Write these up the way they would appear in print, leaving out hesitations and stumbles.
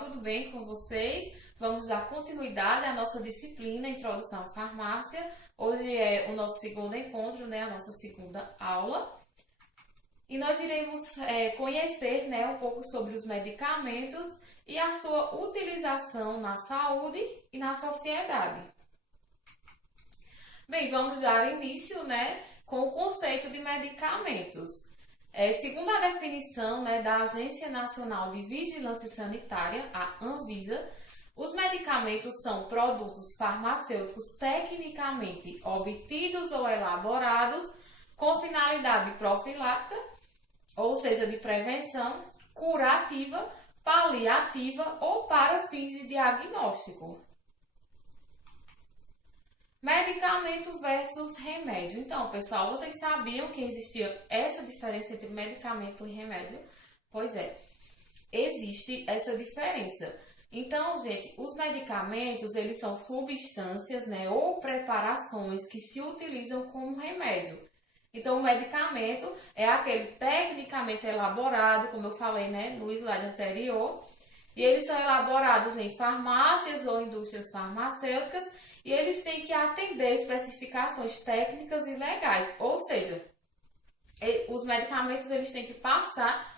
tudo bem com vocês? Vamos dar continuidade à nossa disciplina Introdução à Farmácia. Hoje é o nosso segundo encontro, né? A nossa segunda aula. E nós iremos conhecer, né, um pouco sobre os medicamentos e a sua utilização na saúde e na sociedade. Bem, vamos dar início, né, com o conceito de medicamentos. Segundo a definição, né, da Agência Nacional de Vigilância Sanitária, a Anvisa, os medicamentos são produtos farmacêuticos tecnicamente obtidos ou elaborados com finalidade profilática, ou seja, de prevenção, curativa, paliativa ou para fins de diagnóstico. Medicamento versus remédio. Então, pessoal, vocês sabiam que existia essa diferença entre medicamento e remédio? Pois é, existe essa diferença. Então, gente, os medicamentos, eles são substâncias, né, ou preparações que se utilizam como remédio. Então, o medicamento é aquele tecnicamente elaborado, como eu falei, né, no slide anterior, e eles são elaborados em farmácias ou indústrias farmacêuticas e eles têm que atender especificações técnicas e legais, ou seja, os medicamentos eles têm que passar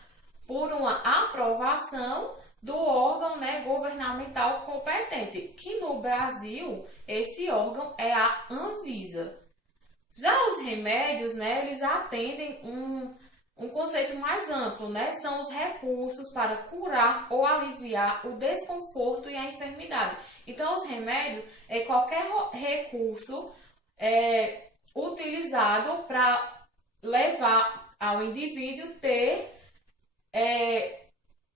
por uma aprovação do órgão, né, governamental competente, que no Brasil esse órgão é a Anvisa. Já os remédios, né, eles atendem um conceito mais amplo, né? São os recursos para curar ou aliviar o desconforto e a enfermidade. Então, os remédios é qualquer recurso utilizado para levar ao indivíduo ter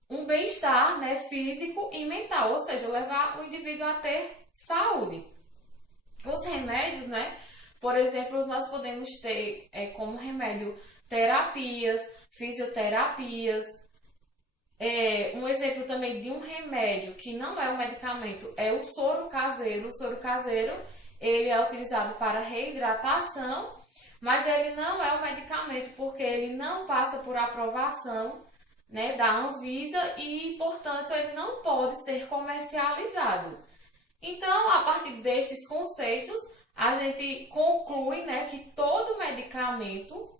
um bem-estar, né, físico e mental, ou seja, levar o indivíduo a ter saúde. Os remédios, né, por exemplo, nós podemos ter como remédio terapias, fisioterapias. Um exemplo também de um remédio que não é um medicamento é o soro caseiro. O soro caseiro ele é utilizado para reidratação, mas ele não é um medicamento porque ele não passa por aprovação, né, da Anvisa e, portanto, ele não pode ser comercializado. Então, a partir destes conceitos, a gente conclui, né, que todo medicamento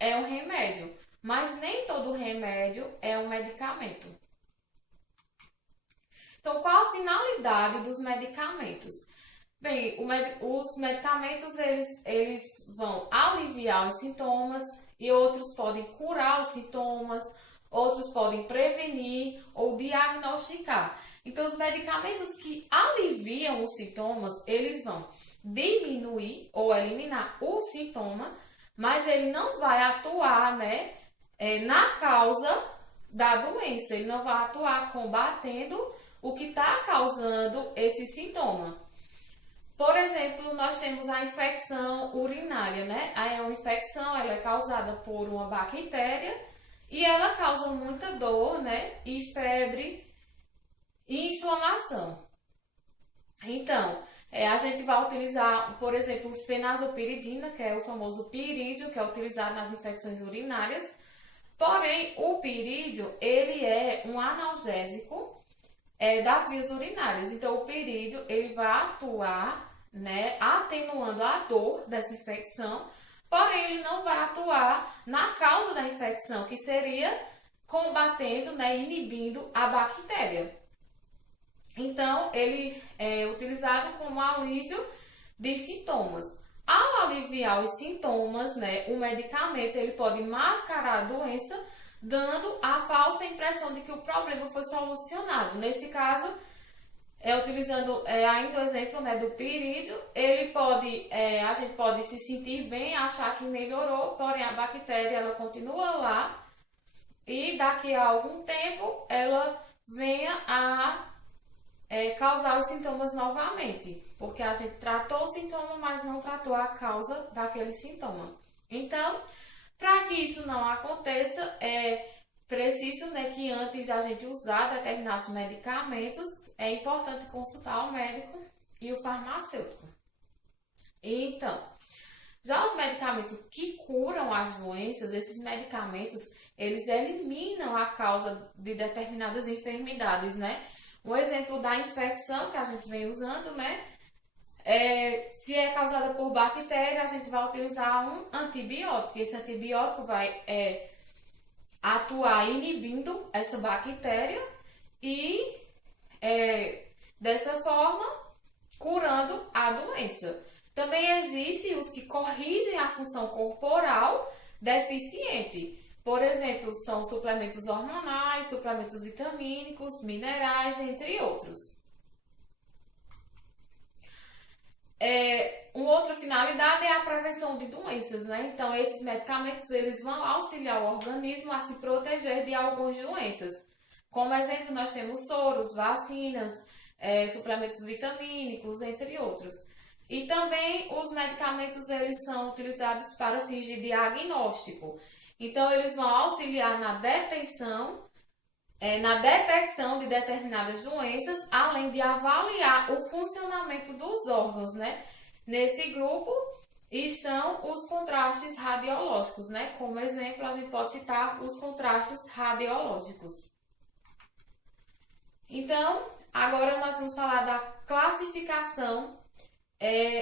é um remédio, mas nem todo remédio é um medicamento. Então, qual a finalidade dos medicamentos? Bem, os medicamentos eles vão aliviar os sintomas e outros podem curar os sintomas, outros podem prevenir ou diagnosticar. Então, os medicamentos que aliviam os sintomas, eles vão diminuir ou eliminar o sintoma, mas ele não vai atuar, né, na causa da doença. Ele não vai atuar combatendo o que está causando esse sintoma. Por exemplo, nós temos a infecção urinária, né? A infecção ela é causada por uma bactéria e ela causa muita dor, né, e febre e inflamação. Então, a gente vai utilizar, por exemplo, fenazopiridina, que é o famoso pirídeo, que é utilizado nas infecções urinárias. Porém, o pirídeo, ele é um analgésico das vias urinárias. Então, o pirídeo, ele vai atuar, né, atenuando a dor dessa infecção, porém, ele não vai atuar na causa da infecção, que seria combatendo, né, inibindo a bactéria. Então, ele é utilizado como alívio de sintomas. Ao aliviar os sintomas, né, o medicamento ele pode mascarar a doença, dando a falsa impressão de que o problema foi solucionado. Nesse caso, utilizando ainda o exemplo, né, do pirídeo, a gente pode se sentir bem, achar que melhorou, porém a bactéria ela continua lá e daqui a algum tempo ela venha a causar os sintomas novamente, porque a gente tratou o sintoma, mas não tratou a causa daquele sintoma. Então, para que isso não aconteça, é preciso, né, que antes da gente usar determinados medicamentos, é importante consultar o médico e o farmacêutico. Então, já os medicamentos que curam as doenças, esses medicamentos, eles eliminam a causa de determinadas enfermidades, né? Um exemplo da infecção que a gente vem usando, né? Se é causada por bactéria, a gente vai utilizar um antibiótico. Esse antibiótico vai atuar inibindo essa bactéria e, dessa forma, curando a doença. Também existem os que corrigem a função corporal deficiente. Por exemplo, são suplementos hormonais, suplementos vitamínicos, minerais, entre outros. Uma outra finalidade é a prevenção de doenças, né? Então, esses medicamentos eles vão auxiliar o organismo a se proteger de algumas doenças. Como exemplo, nós temos soros, vacinas, suplementos vitamínicos, entre outros. E também os medicamentos eles são utilizados para fins de diagnóstico. Então, eles vão auxiliar na detecção de determinadas doenças, além de avaliar o funcionamento dos órgãos, né? Nesse grupo estão os contrastes radiológicos, né? Como exemplo, a gente pode citar os contrastes radiológicos. Então, agora nós vamos falar da classificação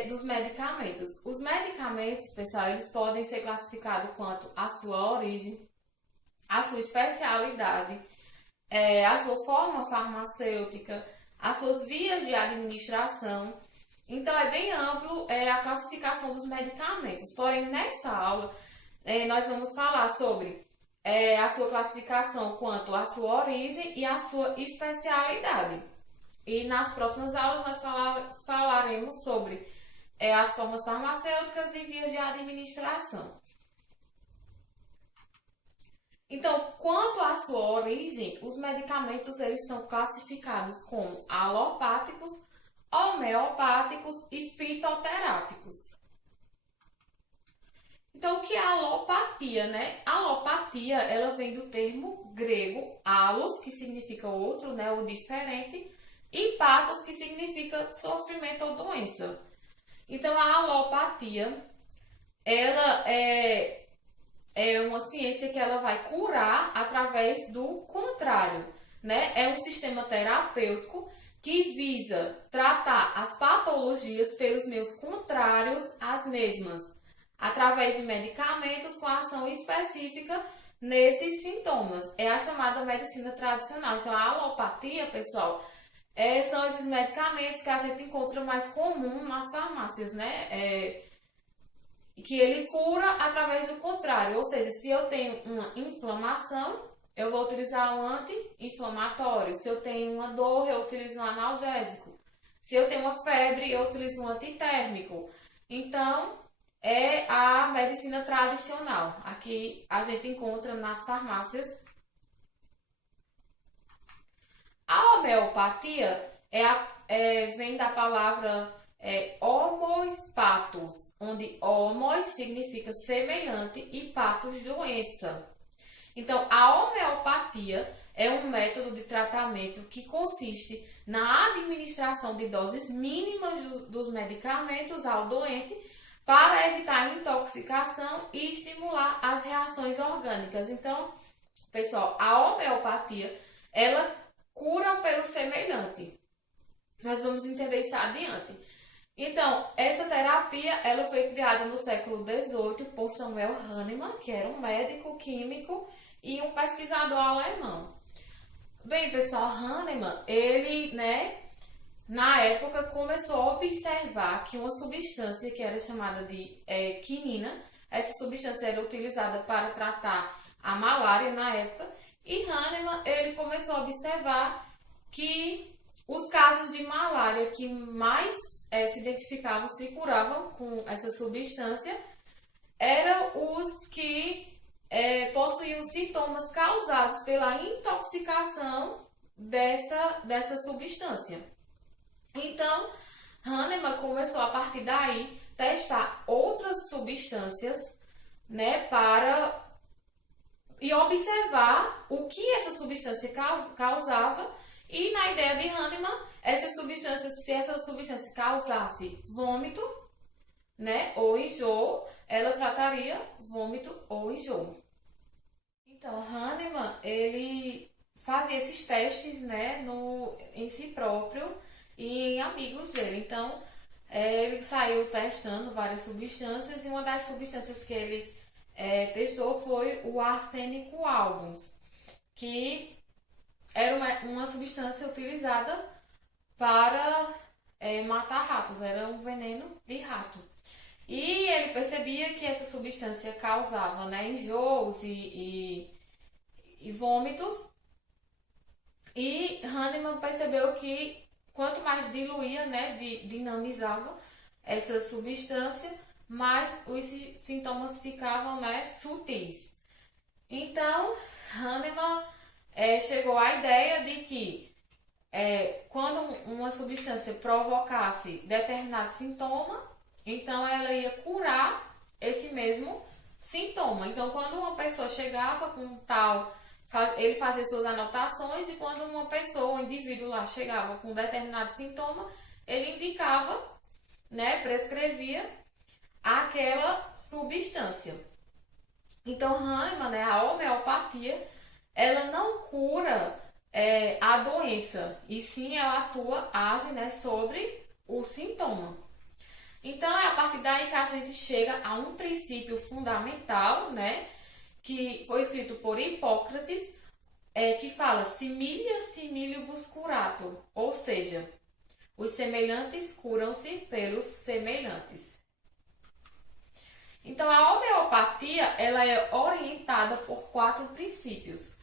dos medicamentos. Os medicamentos, pessoal, eles podem ser classificados quanto à sua origem, à sua especialidade, a sua forma farmacêutica, as suas vias de administração. Então, é bem amplo a classificação dos medicamentos. Porém, nessa aula, nós vamos falar sobre a sua classificação quanto à sua origem e à sua especialidade. E nas próximas aulas, nós falaremos sobre as formas farmacêuticas e vias de administração. Então, quanto à sua origem, os medicamentos eles são classificados como alopáticos, homeopáticos e fitoterápicos. Então, o que é alopatia, né? Alopatia, ela vem do termo grego alos, que significa outro, né, ou diferente, e patos, que significa sofrimento ou doença. Então, a alopatia, ela é uma ciência que ela vai curar através do contrário, né? É um sistema terapêutico que visa tratar as patologias pelos meios contrários às mesmas, através de medicamentos com ação específica nesses sintomas. É a chamada medicina tradicional. Então, a alopatia, pessoal, são esses medicamentos que a gente encontra mais comum nas farmácias, né? Que ele cura através do contrário. Ou seja, se eu tenho uma inflamação, eu vou utilizar um anti-inflamatório. Se eu tenho uma dor, eu utilizo um analgésico. Se eu tenho uma febre, eu utilizo um antitérmico. Então, é a medicina tradicional. Aqui a gente encontra nas farmácias. A homeopatia vem da palavra homospatos, onde homos significa semelhante e patos doença. Então, a homeopatia é um método de tratamento que consiste na administração de doses mínimas dos medicamentos ao doente para evitar a intoxicação e estimular as reações orgânicas. Então, pessoal, a homeopatia, ela cura pelo semelhante. Nós vamos entender isso adiante. Então, essa terapia, ela foi criada no século XVIII por Samuel Hahnemann, que era um médico, químico e um pesquisador alemão. Bem, pessoal, Hahnemann, ele, na época, começou a observar que uma substância que era chamada de quinina, essa substância era utilizada para tratar a malária na época, e Hahnemann, ele começou a observar que os casos de malária que mais se identificavam, se curavam com essa substância, eram os que possuíam sintomas causados pela intoxicação dessa substância. Então, Hahnemann começou a partir daí testar outras substâncias, e observar o que essa substância causava. E na ideia de Hahnemann, se essa substância causasse vômito, ou enjoo, ela trataria vômito ou enjoo. Então, Hahnemann, ele fazia esses testes, né, em si próprio e em amigos dele. Então, ele saiu testando várias substâncias e uma das substâncias que ele testou foi o arsênico albums, que era uma substância utilizada para matar ratos, era um veneno de rato. E ele percebia que essa substância causava, né, enjoos e vômitos. E Hahnemann percebeu que quanto mais diluía, né, dinamizava essa substância, mais os sintomas ficavam, né, sutis. Então, Hahnemann chegou à ideia de que quando uma substância provocasse determinado sintoma, então ela ia curar esse mesmo sintoma. Então, quando uma pessoa chegava com tal, ele fazia suas anotações, e quando uma pessoa, um indivíduo lá chegava com determinado sintoma, ele indicava, né, prescrevia aquela substância. Então, Hahnemann, né, a homeopatia, ela não cura a doença, e sim ela age, né, sobre o sintoma. Então, é a partir daí que a gente chega a um princípio fundamental, né, que foi escrito por Hipócrates, que fala similia similibus curator, ou seja, os semelhantes curam-se pelos semelhantes. Então, a homeopatia ela é orientada por 4 princípios.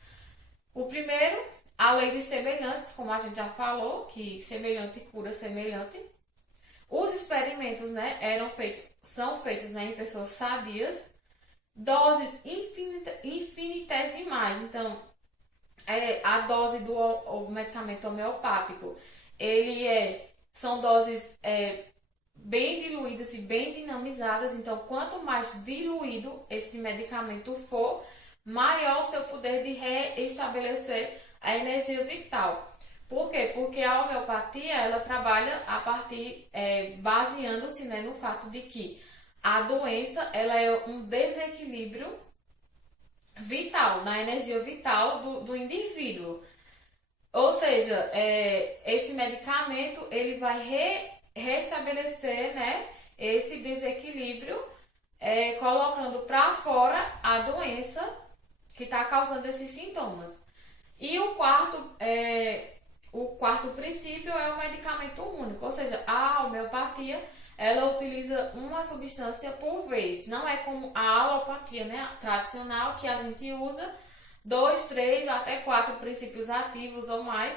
O primeiro, a lei dos semelhantes, como a gente já falou, que semelhante cura semelhante. Os experimentos, né, são feitos, né, em pessoas sadias, doses infinitesimais. Então, a dose do medicamento homeopático, são doses bem diluídas e bem dinamizadas. Então, quanto mais diluído esse medicamento for, maior o seu poder de reestabelecer a energia vital. Por quê? Porque a homeopatia ela trabalha a partir, baseando-se, né, no fato de que a doença ela é um desequilíbrio vital, na energia vital do indivíduo. Ou seja, esse medicamento ele vai restabelecer, né, esse desequilíbrio, colocando para fora a doença que está causando esses sintomas. E o quarto princípio é o medicamento único, ou seja, a homeopatia ela utiliza uma substância por vez, não é como a alopatia, né, tradicional, que a gente usa 2, 3 até 4 princípios ativos ou mais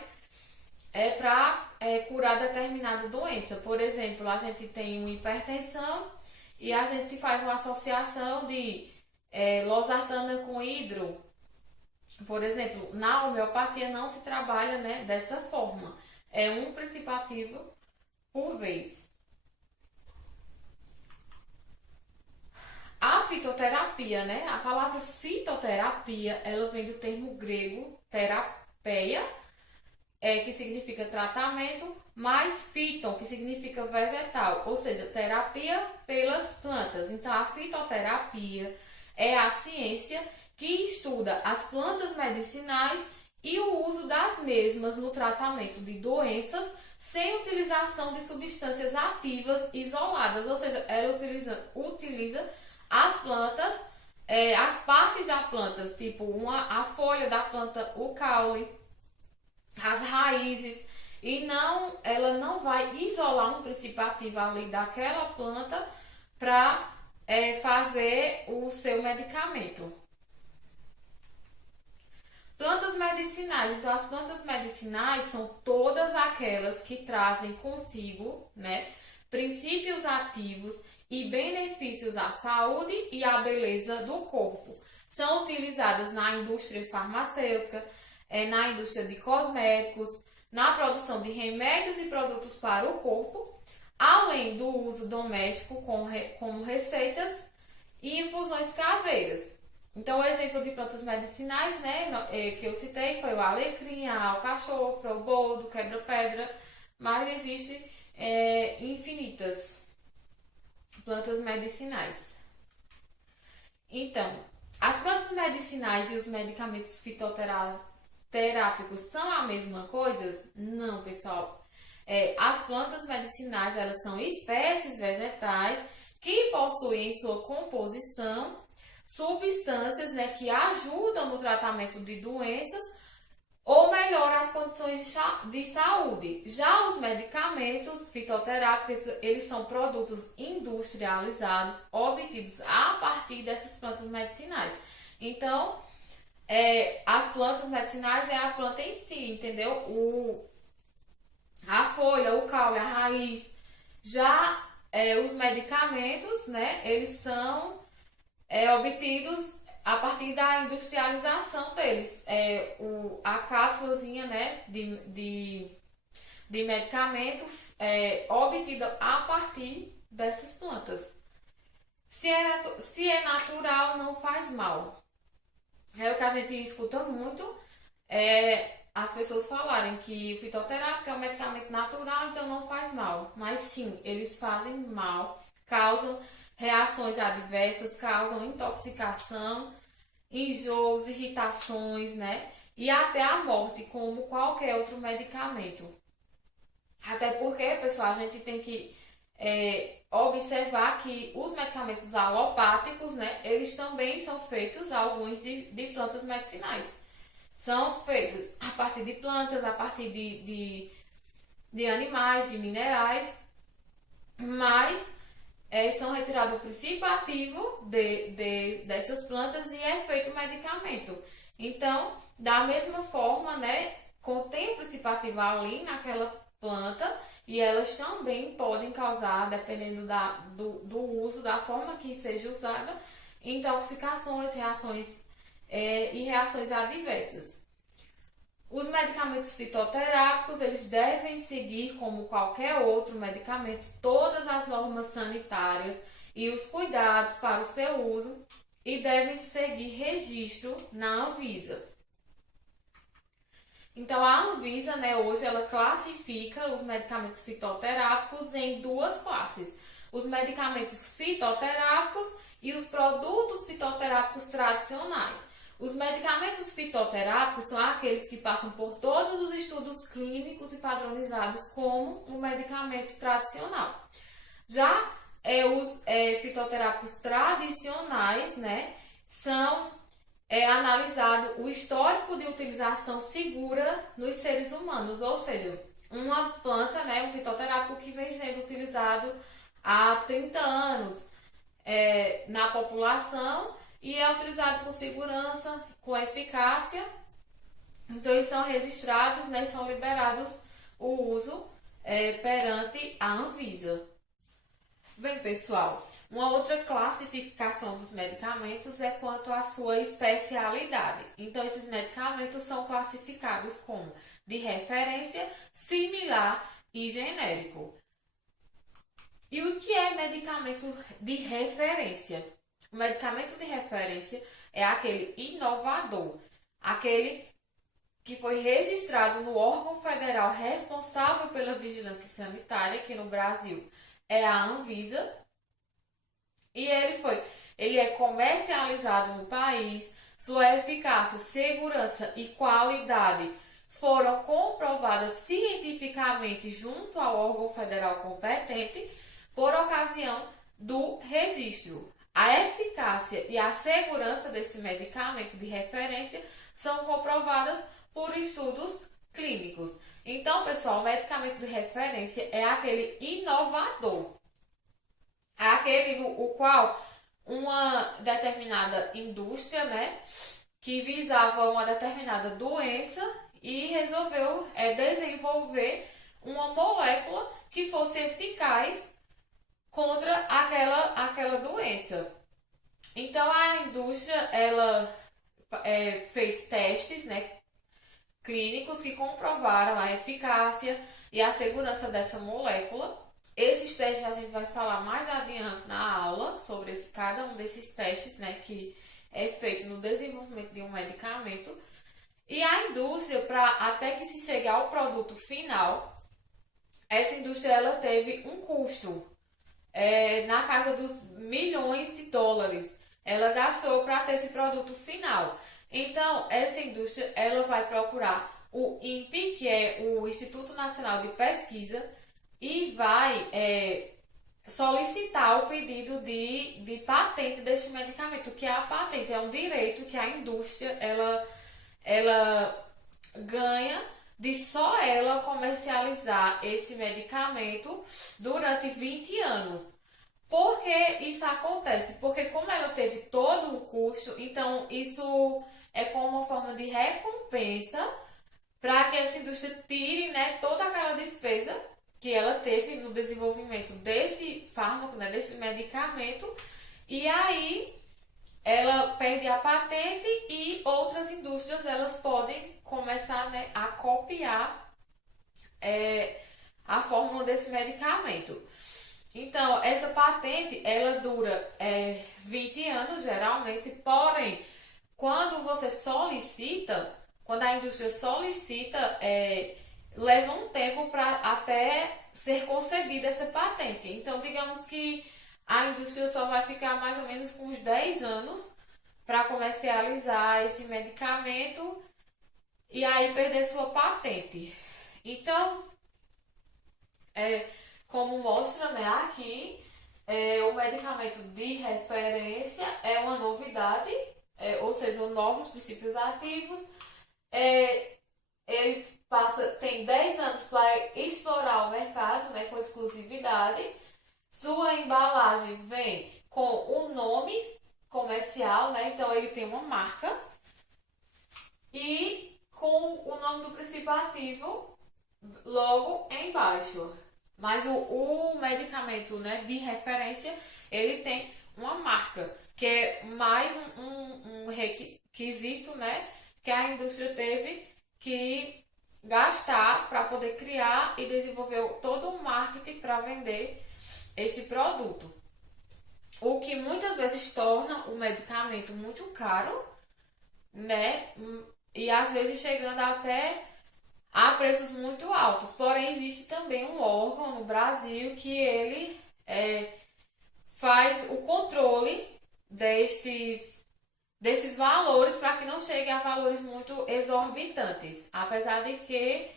para curar determinada doença. Por exemplo, a gente tem uma hipertensão e a gente faz uma associação de losartana com hidro. Por exemplo, na homeopatia não se trabalha, né, dessa forma. É um princípio ativo por vez. A fitoterapia, né? A palavra fitoterapia, ela vem do termo grego terapeia, que significa tratamento, mais phyton, que significa vegetal, ou seja, terapia pelas plantas. Então, a fitoterapia é a ciência que estuda as plantas medicinais e o uso das mesmas no tratamento de doenças sem utilização de substâncias ativas isoladas, ou seja, ela utiliza as plantas, as partes das plantas, tipo a folha da planta, o caule, as raízes, e ela não vai isolar um princípio ativo ali daquela planta para fazer o seu medicamento. Plantas medicinais. Então, as plantas medicinais são todas aquelas que trazem consigo, né, princípios ativos e benefícios à saúde e à beleza do corpo. São utilizadas na indústria farmacêutica, na indústria de cosméticos, na produção de remédios e produtos para o corpo, além do uso doméstico como receitas e infusões caseiras. Então, o exemplo de plantas medicinais, né, que eu citei foi o alecrim, a alcachofra, o boldo, o quebra-pedra, mas existem infinitas plantas medicinais. Então, as plantas medicinais e os medicamentos fitoterápicos são a mesma coisa? Não, pessoal. As plantas medicinais, elas são espécies vegetais que possuem em sua composição substâncias, né, que ajudam no tratamento de doenças ou melhoram as condições de saúde. Já os medicamentos fitoterápicos, eles são produtos industrializados obtidos a partir dessas plantas medicinais. Então, as plantas medicinais é a planta em si, entendeu? A folha, o caule, a raiz. Já os medicamentos, né, eles são obtidos a partir da industrialização deles. A cápsulazinha, né, de medicamento obtida a partir dessas plantas. Se é natural, não faz mal. É o que a gente escuta muito, as pessoas falarem que o fitoterápico é um medicamento natural, então não faz mal. Mas sim, eles fazem mal, causam reações adversas, causam intoxicação, enjoos, irritações, né? E até a morte, como qualquer outro medicamento. Até porque, pessoal, a gente tem que observar que os medicamentos alopáticos, né? Eles também são feitos, alguns de plantas medicinais. São feitos a partir de plantas, a partir de animais, de minerais, mas são retirados o princípio ativo dessas plantas e é feito o medicamento. Então, da mesma forma, né, contém o princípio ativo ali naquela planta e elas também podem causar, dependendo do uso, da forma que seja usada, intoxicações, reações e reações adversas. Os medicamentos fitoterápicos, eles devem seguir, como qualquer outro medicamento, todas as normas sanitárias e os cuidados para o seu uso e devem seguir registro na Anvisa. Então, a Anvisa, né, hoje, ela classifica os medicamentos fitoterápicos em duas classes. Os medicamentos fitoterápicos e os produtos fitoterápicos tradicionais. Os medicamentos fitoterápicos são aqueles que passam por todos os estudos clínicos e padronizados como um medicamento tradicional. Já os fitoterápicos tradicionais, né, são analisado o histórico de utilização segura nos seres humanos, ou seja, uma planta, né, um fitoterápico que vem sendo utilizado há 30 anos na população e é utilizado com segurança, com eficácia. Então, eles são registrados, né, são liberados o uso perante a Anvisa. Bem, pessoal, uma outra classificação dos medicamentos é quanto à sua especialidade. Então, esses medicamentos são classificados como de referência, similar e genérico. E o que é medicamento de referência? O medicamento de referência é aquele inovador, aquele que foi registrado no órgão federal responsável pela vigilância sanitária, que no Brasil é a Anvisa, e ele é comercializado no país, sua eficácia, segurança e qualidade foram comprovadas cientificamente junto ao órgão federal competente por ocasião do registro. A eficácia e a segurança desse medicamento de referência são comprovadas por estudos clínicos. Então, pessoal, o medicamento de referência é aquele inovador. É aquele o qual uma determinada indústria, né, que visava uma determinada doença e resolveu desenvolver uma molécula que fosse eficaz contra aquela doença. Então, a indústria, ela fez testes, né, clínicos que comprovaram a eficácia e a segurança dessa molécula. Esses testes a gente vai falar mais adiante na aula sobre cada um desses testes, né, que é feito no desenvolvimento de um medicamento. E a indústria, até que se chegue ao produto final, essa indústria ela teve um custo na casa dos milhões de dólares. Ela gastou para ter esse produto final. Então, essa indústria ela vai procurar o INPE, que é o Instituto Nacional de Pesquisa, e vai solicitar o pedido de patente deste medicamento, que é a patente, é um direito que a indústria ela ganha de só ela comercializar esse medicamento durante 20 anos. Por que isso acontece? Porque como ela teve todo o custo, então isso é como uma forma de recompensa para que essa indústria tire, né, toda aquela despesa que ela teve no desenvolvimento desse fármaco, né, desse medicamento, e aí ela perde a patente e outras indústrias elas podem começar, né, a copiar a fórmula desse medicamento. Então, essa patente, ela dura 20 anos, geralmente, porém, quando você solicita, quando a indústria solicita, leva um tempo para até ser concedida essa patente. Então, digamos que a indústria só vai ficar mais ou menos com uns 10 anos para comercializar esse medicamento e aí perder sua patente. Então, como mostra, né, aqui, o medicamento de referência é uma novidade, ou seja, novos princípios ativos. Ele tem 10 anos para explorar o mercado, né, com exclusividade. Sua embalagem vem com o nome comercial, né, então ele tem uma marca. E com o nome do princípio ativo logo embaixo. Mas o medicamento, né, de referência, ele tem uma marca, que é mais um requisito, né, que a indústria teve que gastar para poder criar e desenvolver todo o marketing para vender este produto. O que muitas vezes torna o medicamento muito caro, né, e às vezes chegando até a preços muito altos. Porém, existe também um órgão no Brasil que ele faz o controle destes valores para que não chegue a valores muito exorbitantes. Apesar de que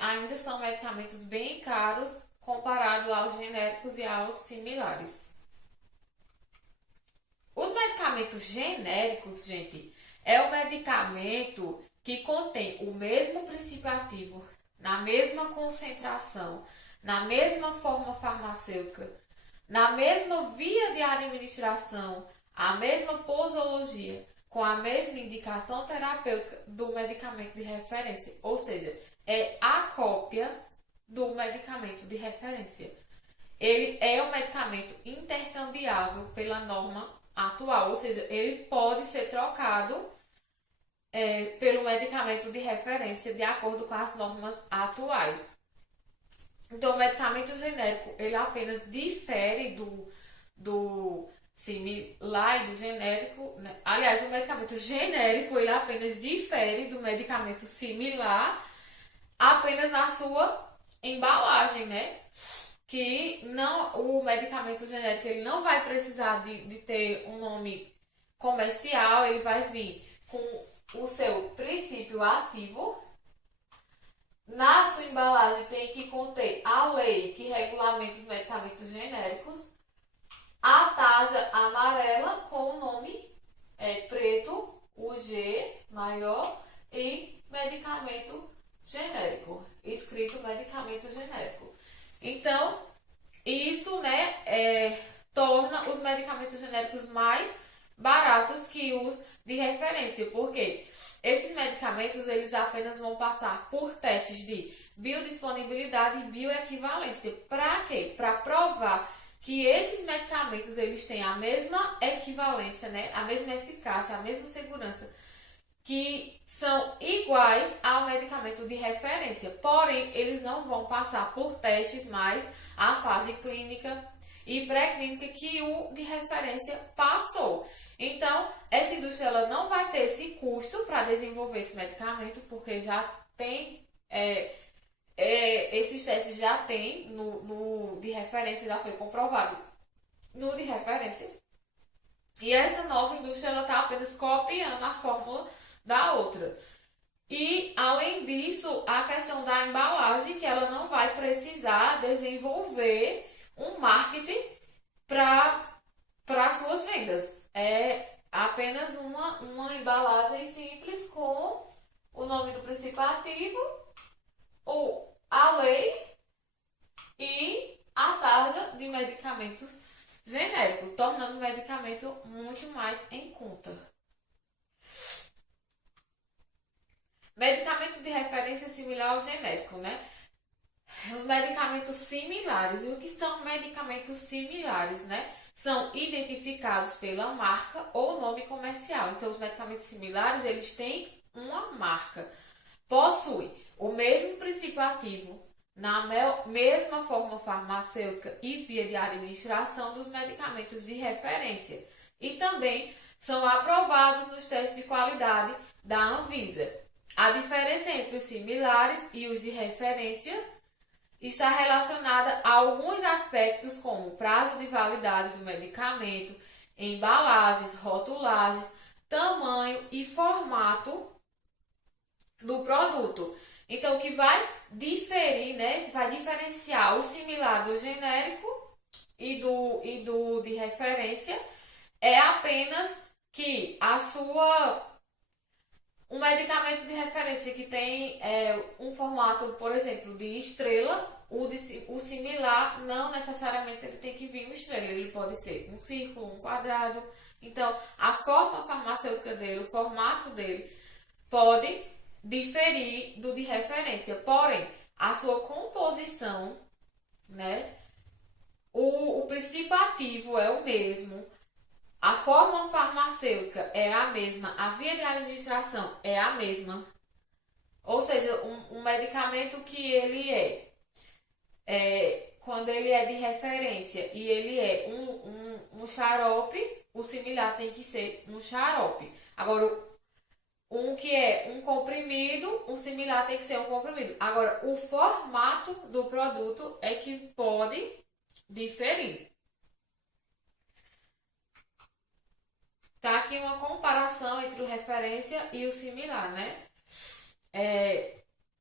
ainda são medicamentos bem caros comparado aos genéricos e aos similares. Os medicamentos genéricos, gente, é o medicamento que contém o mesmo princípio ativo, na mesma concentração, na mesma forma farmacêutica, na mesma via de administração, a mesma posologia, com a mesma indicação terapêutica do medicamento de referência. Ou seja, é a cópia do medicamento de referência. Ele é um medicamento intercambiável pela norma atual, ou seja, ele pode ser trocado pelo medicamento de referência de acordo com as normas atuais. Então, o medicamento genérico, ele apenas difere do similar e do genérico, né? Aliás, o medicamento genérico, ele apenas difere do medicamento similar apenas na sua embalagem, né? Que não, o medicamento genérico, ele não vai precisar de ter um nome comercial, ele vai vir com o seu princípio ativo. Na sua embalagem tem que conter a lei que regulamenta os medicamentos genéricos, a tarja amarela com o nome preto, o G maior, e medicamento genérico, escrito medicamento genérico. Então, isso, né, torna os medicamentos genéricos mais baratos que os de referência, porque esses medicamentos eles apenas vão passar por testes de biodisponibilidade e bioequivalência. Para quê? Para provar que esses medicamentos eles têm a mesma equivalência, né, a mesma eficácia, a mesma segurança, que são iguais ao medicamento de referência. Porém, eles não vão passar por testes mais a fase clínica e pré-clínica que o de referência passou. Então, essa indústria ela não vai ter esse custo para desenvolver esse medicamento, porque já tem, esses testes já tem no de referência, já foi comprovado no de referência. E essa nova indústria ela está apenas copiando a fórmula da outra. E, além disso, a questão da embalagem, que ela não vai precisar desenvolver um marketing para suas vendas. É apenas uma embalagem simples com o nome do princípio ativo, a lei e a tarja de medicamentos genéricos, tornando o medicamento muito mais em conta. Medicamento de referência similar ao genérico, né? Os medicamentos similares. E o que são medicamentos similares, né? São identificados pela marca ou nome comercial. Então, os medicamentos similares, eles têm uma marca. Possuem o mesmo princípio ativo, na mesma forma farmacêutica e via de administração dos medicamentos de referência. E também são aprovados nos testes de qualidade da Anvisa. A diferença entre os similares e os de referência está relacionada a alguns aspectos como prazo de validade do medicamento, embalagens, rotulagens, tamanho e formato do produto. Então, o que vai diferir, né, vai diferenciar o similar do genérico e do de referência é apenas que um medicamento de referência que tem um formato, por exemplo, de estrela, o similar não necessariamente ele tem que vir uma estrela, ele pode ser um círculo, um quadrado. Então, a forma farmacêutica dele, o formato dele, pode diferir do de referência. Porém, a sua composição, né, o princípio ativo é o mesmo. A forma farmacêutica é a mesma, a via de administração é a mesma. Ou seja, um medicamento que ele quando ele é de referência e ele é um xarope, o similar tem que ser um xarope. Agora, um que é um comprimido, um similar tem que ser um comprimido. Agora, o formato do produto é que pode diferir. Tá aqui uma comparação entre o referência e o similar, né?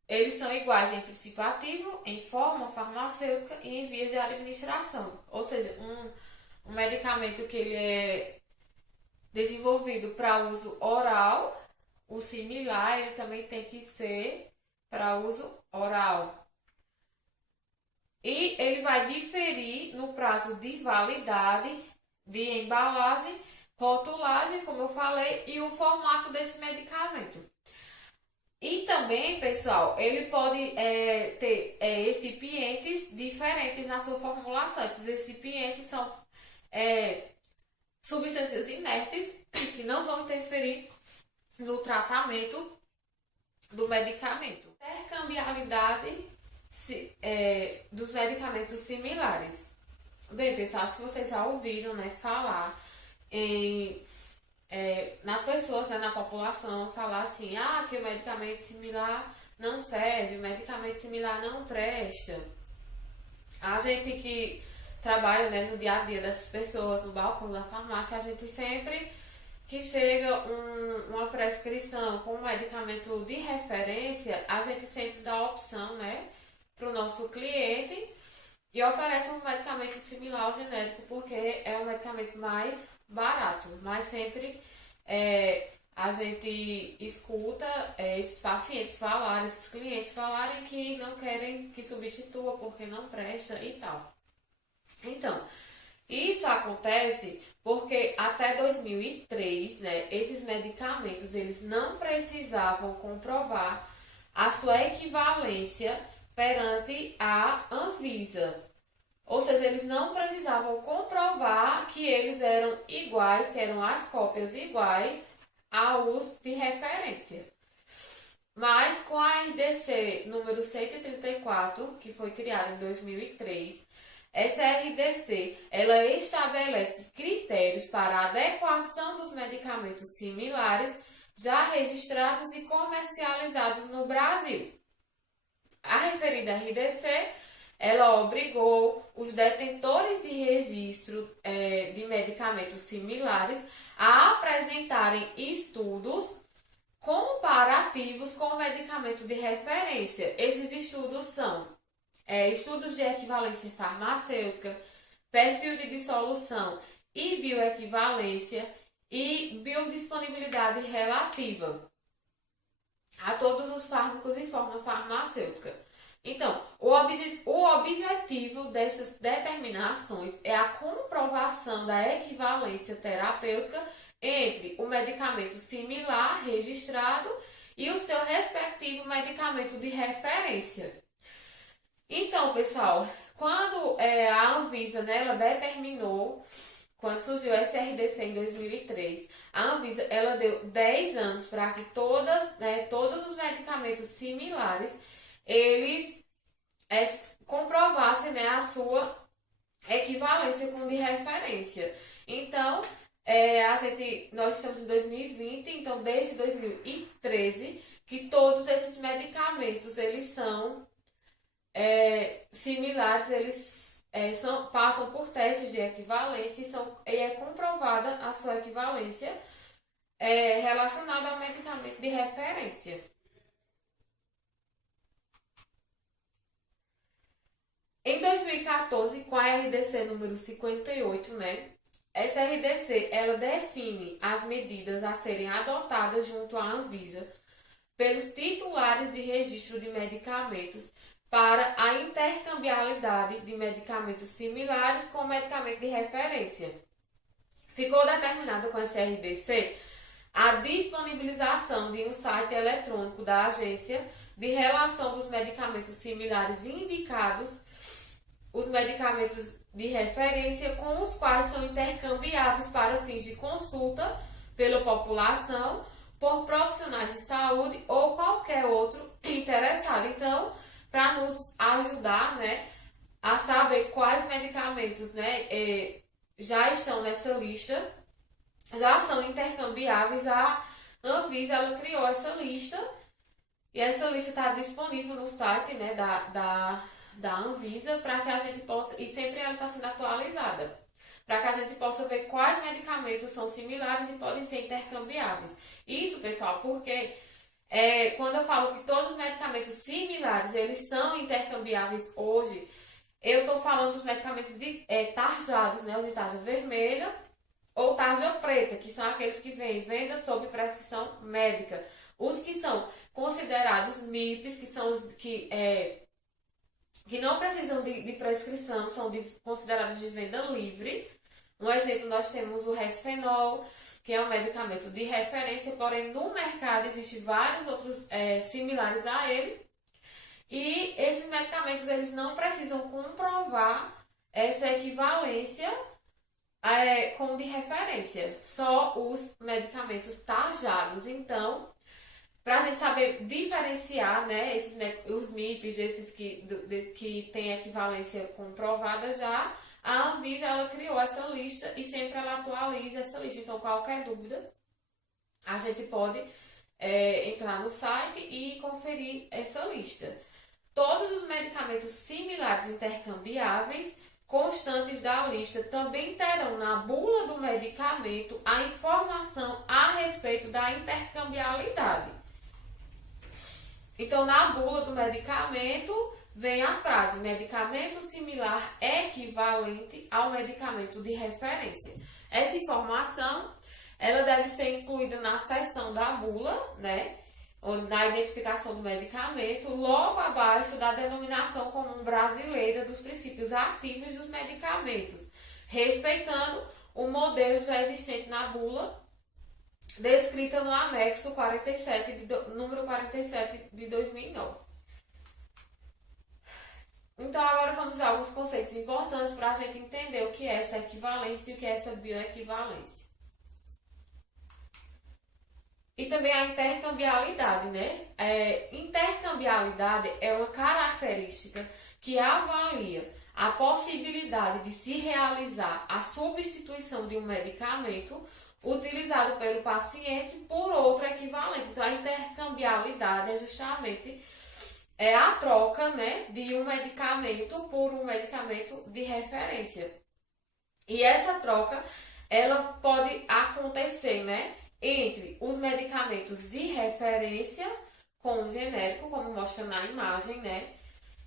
Eles são iguais em princípio ativo, em forma farmacêutica e em vias de administração. Ou seja, um medicamento que ele é desenvolvido para uso oral, o similar ele também tem que ser para uso oral. E ele vai diferir no prazo de validade, de embalagem, rotulagem, como eu falei, e o formato desse medicamento. E também, pessoal, ele pode ter recipientes diferentes na sua formulação. Esses recipientes são substâncias inertes que não vão interferir no tratamento do medicamento. Intercambiabilidade dos medicamentos similares. Bem, pessoal, acho que vocês já ouviram, né, falar nas pessoas, né, na população, falar assim, que o medicamento similar não serve, o medicamento similar não presta. A gente que trabalha, né, no dia a dia dessas pessoas, no balcão da farmácia, a gente sempre que chega uma prescrição com um medicamento de referência, a gente sempre dá a opção, né, para o nosso cliente e oferece um medicamento similar ao genérico, porque é um medicamento mais barato, mas sempre a gente escuta esses pacientes falarem, esses clientes falarem que não querem que substitua porque não presta e tal. Então, isso acontece porque até 2003, né, esses medicamentos eles não precisavam comprovar a sua equivalência perante a Anvisa. Ou seja, eles não precisavam comprovar que eles eram iguais, que eram as cópias iguais aos de referência. Mas com a RDC número 134, que foi criada em 2003, essa RDC ela estabelece critérios para a adequação dos medicamentos similares já registrados e comercializados no Brasil. A referida RDC ela obrigou os detentores de registro de medicamentos similares a apresentarem estudos comparativos com o medicamento de referência. Esses estudos são estudos de equivalência farmacêutica, perfil de dissolução e bioequivalência e biodisponibilidade relativa a todos os fármacos e forma farmacêutica. Então, o objetivo destas determinações é a comprovação da equivalência terapêutica entre o medicamento similar registrado e o seu respectivo medicamento de referência. Então, pessoal, quando a Anvisa, né, ela determinou, quando surgiu a SRDC em 2003, a Anvisa ela deu 10 anos para que todos os medicamentos similares eles comprovassem, né, a sua equivalência com de referência. Então, nós estamos em 2020, então desde 2013 que todos esses medicamentos eles são similares, eles passam por testes de equivalência e é comprovada a sua equivalência relacionada ao medicamento de referência. Em 2014, com a RDC número 58, né? Essa RDC, ela define as medidas a serem adotadas junto à Anvisa pelos titulares de registro de medicamentos para a intercambiabilidade de medicamentos similares com medicamento de referência. Ficou determinado com essa RDC a disponibilização de um site eletrônico da agência de relação dos medicamentos similares indicados, os medicamentos de referência com os quais são intercambiáveis para fins de consulta pela população, por profissionais de saúde ou qualquer outro interessado. Então, para nos ajudar, né, a saber quais medicamentos, né, já estão nessa lista, já são intercambiáveis, a Anvisa ela criou essa lista e essa lista está disponível no site, né, da Anvisa para que a gente possa, e sempre ela está sendo atualizada, para que a gente possa ver quais medicamentos são similares e podem ser intercambiáveis. Isso, pessoal, porque quando eu falo que todos os medicamentos similares eles são intercambiáveis hoje, eu estou falando dos medicamentos tarjados, né, os de tarja vermelha ou tarja preta, que são aqueles que vêm venda sob prescrição médica. Os que são considerados MIPs, que são os que não precisam de prescrição, são considerados de venda livre. Um exemplo, nós temos o Resfenol, que é um medicamento de referência, porém no mercado existem vários outros similares a ele. E esses medicamentos eles não precisam comprovar essa equivalência com de referência, só os medicamentos tarjados. Então, para a gente saber diferenciar, né, os MIPs desses que têm equivalência comprovada já, a Anvisa ela criou essa lista e sempre ela atualiza essa lista. Então, qualquer dúvida, a gente pode entrar no site e conferir essa lista. Todos os medicamentos similares intercambiáveis constantes da lista também terão na bula do medicamento a informação a respeito da intercambiabilidade. Então, na bula do medicamento, vem a frase medicamento similar equivalente ao medicamento de referência. Essa informação, ela deve ser incluída na seção da bula, né? Na identificação do medicamento, logo abaixo da denominação comum brasileira dos princípios ativos dos medicamentos, respeitando o modelo já existente na bula, descrita no anexo 47, número 47 de 2009. Então, agora vamos a alguns conceitos importantes para a gente entender o que é essa equivalência e o que é essa bioequivalência. E também a intercambiabilidade, né? Intercambiabilidade é uma característica que avalia a possibilidade de se realizar a substituição de um medicamento utilizado pelo paciente por outro equivalente. Então, a intercambiabilidade é justamente é a troca, né, de um medicamento por um medicamento de referência. E essa troca, ela pode acontecer, né, entre os medicamentos de referência com o genérico, como mostra na imagem, né?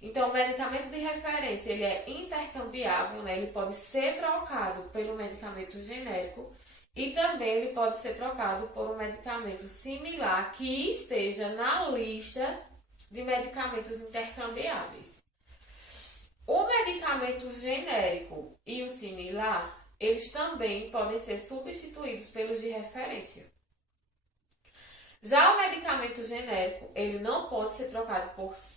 Então, o medicamento de referência, ele é intercambiável, né? Ele pode ser trocado pelo medicamento genérico e também ele pode ser trocado por um medicamento similar que esteja na lista de medicamentos intercambiáveis. O medicamento genérico e o similar, eles também podem ser substituídos pelos de referência. Já o medicamento genérico, ele não pode ser trocado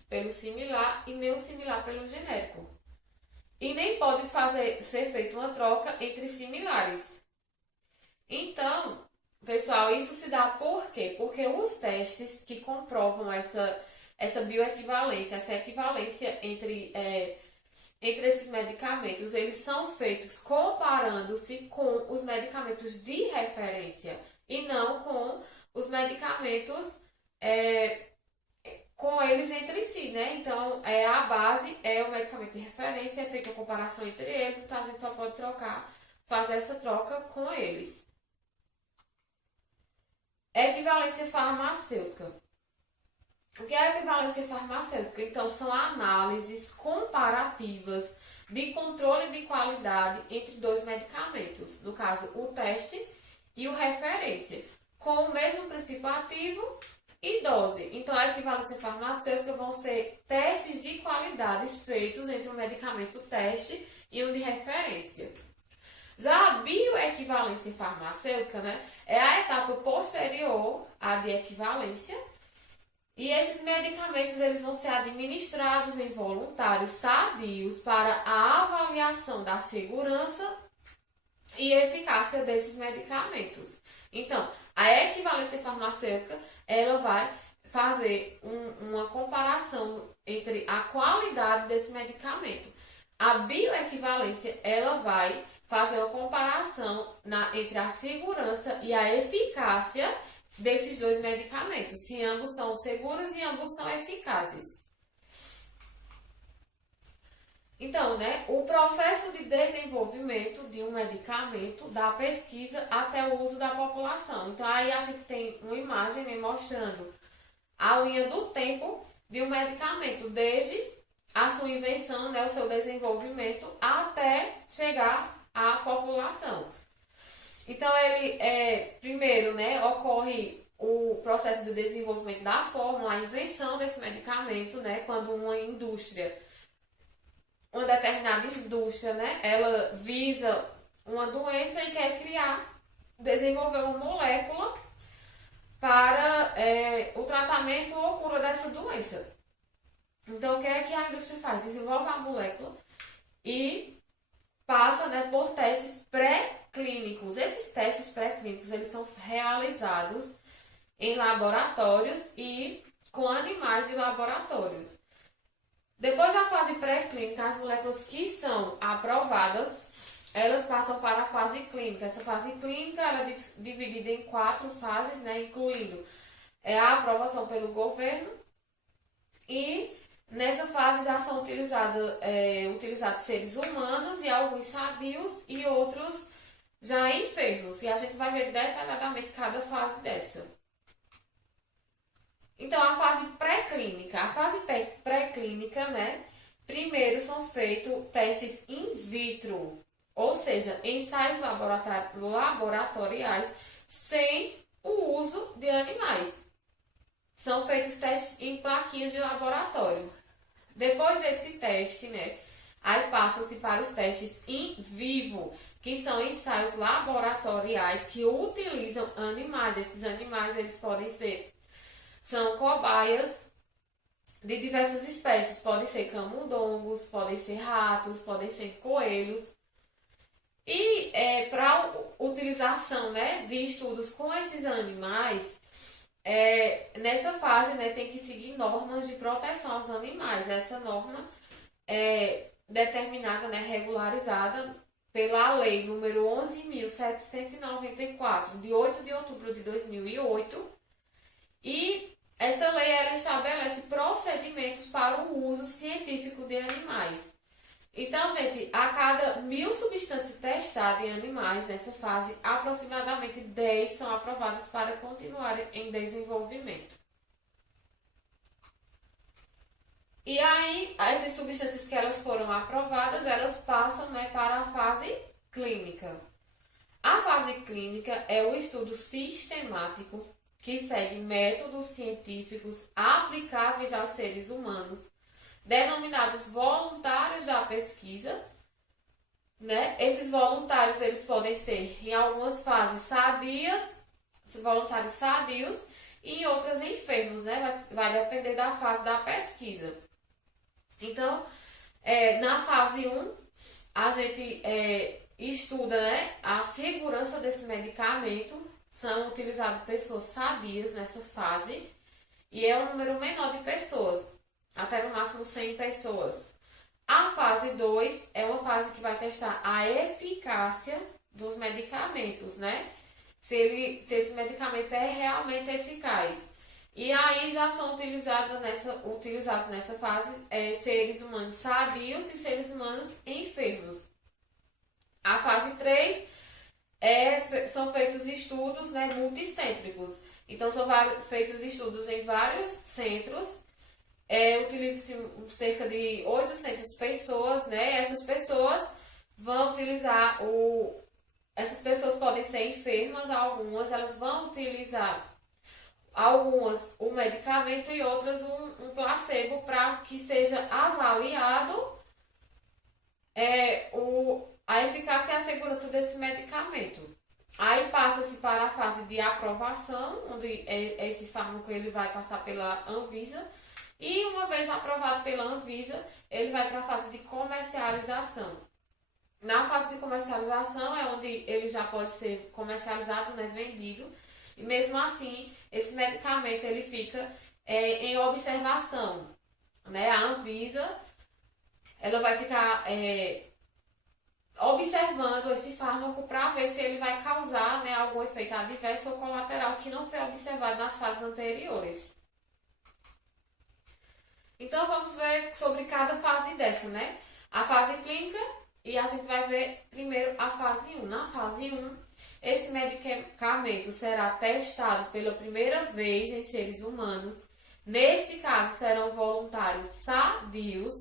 pelo similar e nem o similar pelo genérico. E nem pode ser feita uma troca entre similares. Então, pessoal, isso se dá por quê? Porque os testes que comprovam essa bioequivalência, essa equivalência entre esses medicamentos, eles são feitos comparando-se com os medicamentos de referência e não com os medicamentos com eles entre si, né? Então, a base é o medicamento de referência, é feita a comparação entre eles, então a gente só pode fazer essa troca com eles. Equivalência farmacêutica. O que é equivalência farmacêutica? Então, são análises comparativas de controle de qualidade entre dois medicamentos. No caso, o teste e o referência, com o mesmo princípio ativo e dose. Então, a equivalência farmacêutica vão ser testes de qualidades feitos entre um medicamento teste e um de referência. Já a bioequivalência farmacêutica, né, é a etapa posterior à de equivalência. E esses medicamentos, eles vão ser administrados em voluntários sadios para a avaliação da segurança e eficácia desses medicamentos. Então, a equivalência farmacêutica, ela vai fazer uma comparação entre a qualidade desse medicamento. A bioequivalência, ela vai fazer uma comparação entre a segurança e a eficácia desses dois medicamentos, se ambos são seguros e ambos são eficazes. Então, né, o processo de desenvolvimento de um medicamento, da pesquisa até o uso da população. Então, aí a gente tem uma imagem, né, mostrando a linha do tempo de um medicamento, desde a sua invenção, né, o seu desenvolvimento, até chegar à população. Então, primeiro, né, ocorre o processo de desenvolvimento da fórmula, a invenção desse medicamento, né, quando uma determinada indústria, né, ela visa uma doença e quer desenvolver uma molécula para o tratamento ou cura dessa doença. Então, o que é que a indústria faz? Desenvolve a molécula e passa, né, por testes pré-clínicos. Esses testes pré-clínicos, eles são realizados em laboratórios e com animais em laboratórios. Depois da fase pré-clínica, as moléculas que são aprovadas, elas passam para a fase clínica. Essa fase clínica ela é dividida em 4 fases, né, incluindo a aprovação pelo governo, e nessa fase já são utilizados seres humanos e alguns sadios e outros já enfermos. E a gente vai ver detalhadamente cada fase dessa. Então, a fase pré-clínica. A fase pré-clínica, né? Primeiro são feitos testes in vitro, ou seja, ensaios laboratoriais sem o uso de animais. São feitos testes em plaquinhas de laboratório. Depois desse teste, né? Aí passam-se para os testes in vivo, que são ensaios laboratoriais que utilizam animais. Esses animais, eles são cobaias de diversas espécies. Podem ser camundongos, podem ser ratos, podem ser coelhos. E para utilização, né, de estudos com esses animais, nessa fase, né, tem que seguir normas de proteção aos animais. Essa norma é determinada, né, regularizada pela lei número 11.794, de 8 de outubro de 2008. E Essa lei ela estabelece procedimentos para o uso científico de animais. Então, gente, a cada 1.000 substâncias testadas em animais nessa fase, aproximadamente 10 são aprovadas para continuar em desenvolvimento. E aí, essas substâncias que elas foram aprovadas, elas passam, né, para a fase clínica. A fase clínica é o estudo sistemático que segue métodos científicos aplicáveis aos seres humanos, denominados voluntários da pesquisa, né? Esses voluntários eles podem ser em algumas fases sadias, voluntários sadios, e em outras enfermos, né? Vai depender da fase da pesquisa. Então, na fase 1, a gente estuda, né, a segurança desse medicamento. São utilizadas pessoas sadias nessa fase e é um número menor de pessoas, até no máximo 100 pessoas. A fase 2 é uma fase que vai testar a eficácia dos medicamentos, né? Se esse medicamento é realmente eficaz. E aí já são utilizados nessa fase seres humanos sadios e seres humanos enfermos. A fase 3 são feitos estudos, né, multicêntricos. Então são feitos estudos em vários centros. Utiliza-se cerca de 800 pessoas, né? Essas pessoas vão utilizar Essas pessoas podem ser enfermas, algumas elas vão utilizar algumas um medicamento e outras um placebo para que seja avaliado a eficácia e a segurança desse medicamento. Aí passa-se para a fase de aprovação, onde esse fármaco ele vai passar pela Anvisa. E uma vez aprovado pela Anvisa, ele vai para a fase de comercialização. Na fase de comercialização é onde ele já pode ser comercializado, né, vendido. E mesmo assim, esse medicamento ele fica em observação. Né? A Anvisa ela vai ficar observando esse fármaco para ver se ele vai causar, né, algum efeito adverso ou colateral que não foi observado nas fases anteriores. Então vamos ver sobre cada fase dessa, né? A fase clínica e a gente vai ver primeiro a fase 1. Na fase 1, esse medicamento será testado pela primeira vez em seres humanos. Neste caso, serão voluntários sadios.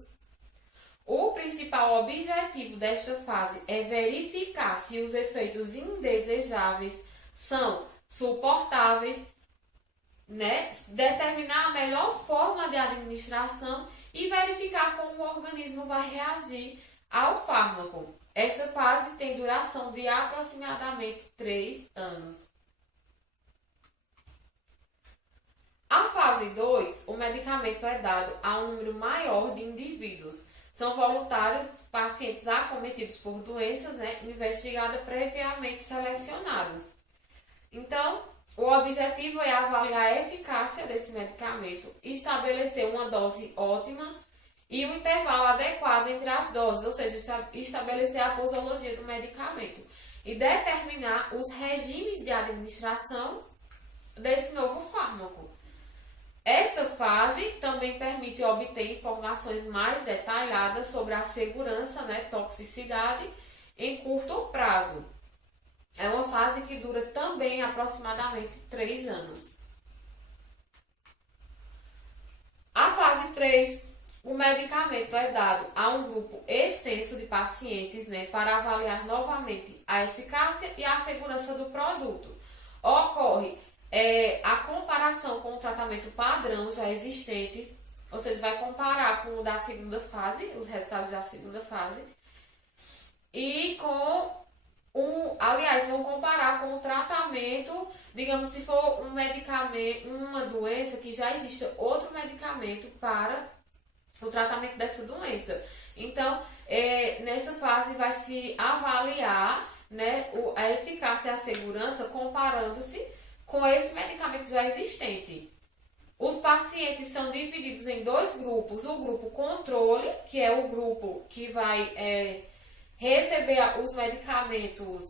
O principal objetivo desta fase é verificar se os efeitos indesejáveis são suportáveis, né? Determinar a melhor forma de administração e verificar como o organismo vai reagir ao fármaco. Esta fase tem duração de aproximadamente 3 anos. A fase 2, o medicamento é dado a um número maior de indivíduos. São voluntários, pacientes acometidos por doenças, né, investigadas previamente selecionados. Então, o objetivo é avaliar a eficácia desse medicamento, estabelecer uma dose ótima e um intervalo adequado entre as doses, ou seja, estabelecer a posologia do medicamento e determinar os regimes de administração desse novo fármaco. Esta fase também permite obter informações mais detalhadas sobre a segurança, né, toxicidade em curto prazo. É uma fase que dura também aproximadamente 3 anos. A fase 3, o medicamento é dado a um grupo extenso de pacientes, né, para avaliar novamente a eficácia e a segurança do produto. Ocorre a comparação com o tratamento padrão já existente, ou seja, vai comparar com o da segunda fase, os resultados da segunda fase, e vão comparar com o tratamento, digamos, se for um medicamento, uma doença que já existe outro medicamento para o tratamento dessa doença. Então, nessa fase vai se avaliar, né, a eficácia e a segurança comparando-se com esse medicamento já existente. Os pacientes são divididos em 2 grupos. O grupo controle, que é o grupo que vai receber os medicamentos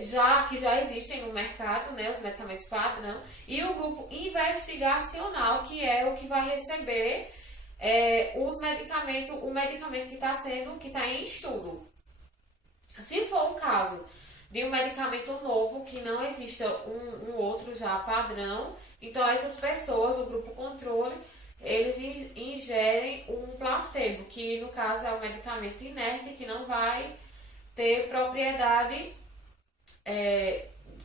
já existem no mercado, né, os medicamentos padrão, e o grupo investigacional, que é o que vai receber o medicamento que está em estudo. Se for o caso de um medicamento novo, que não exista um outro já padrão, então essas pessoas, o grupo controle, eles ingerem um placebo, que no caso é um medicamento inerte, que não vai ter propriedade,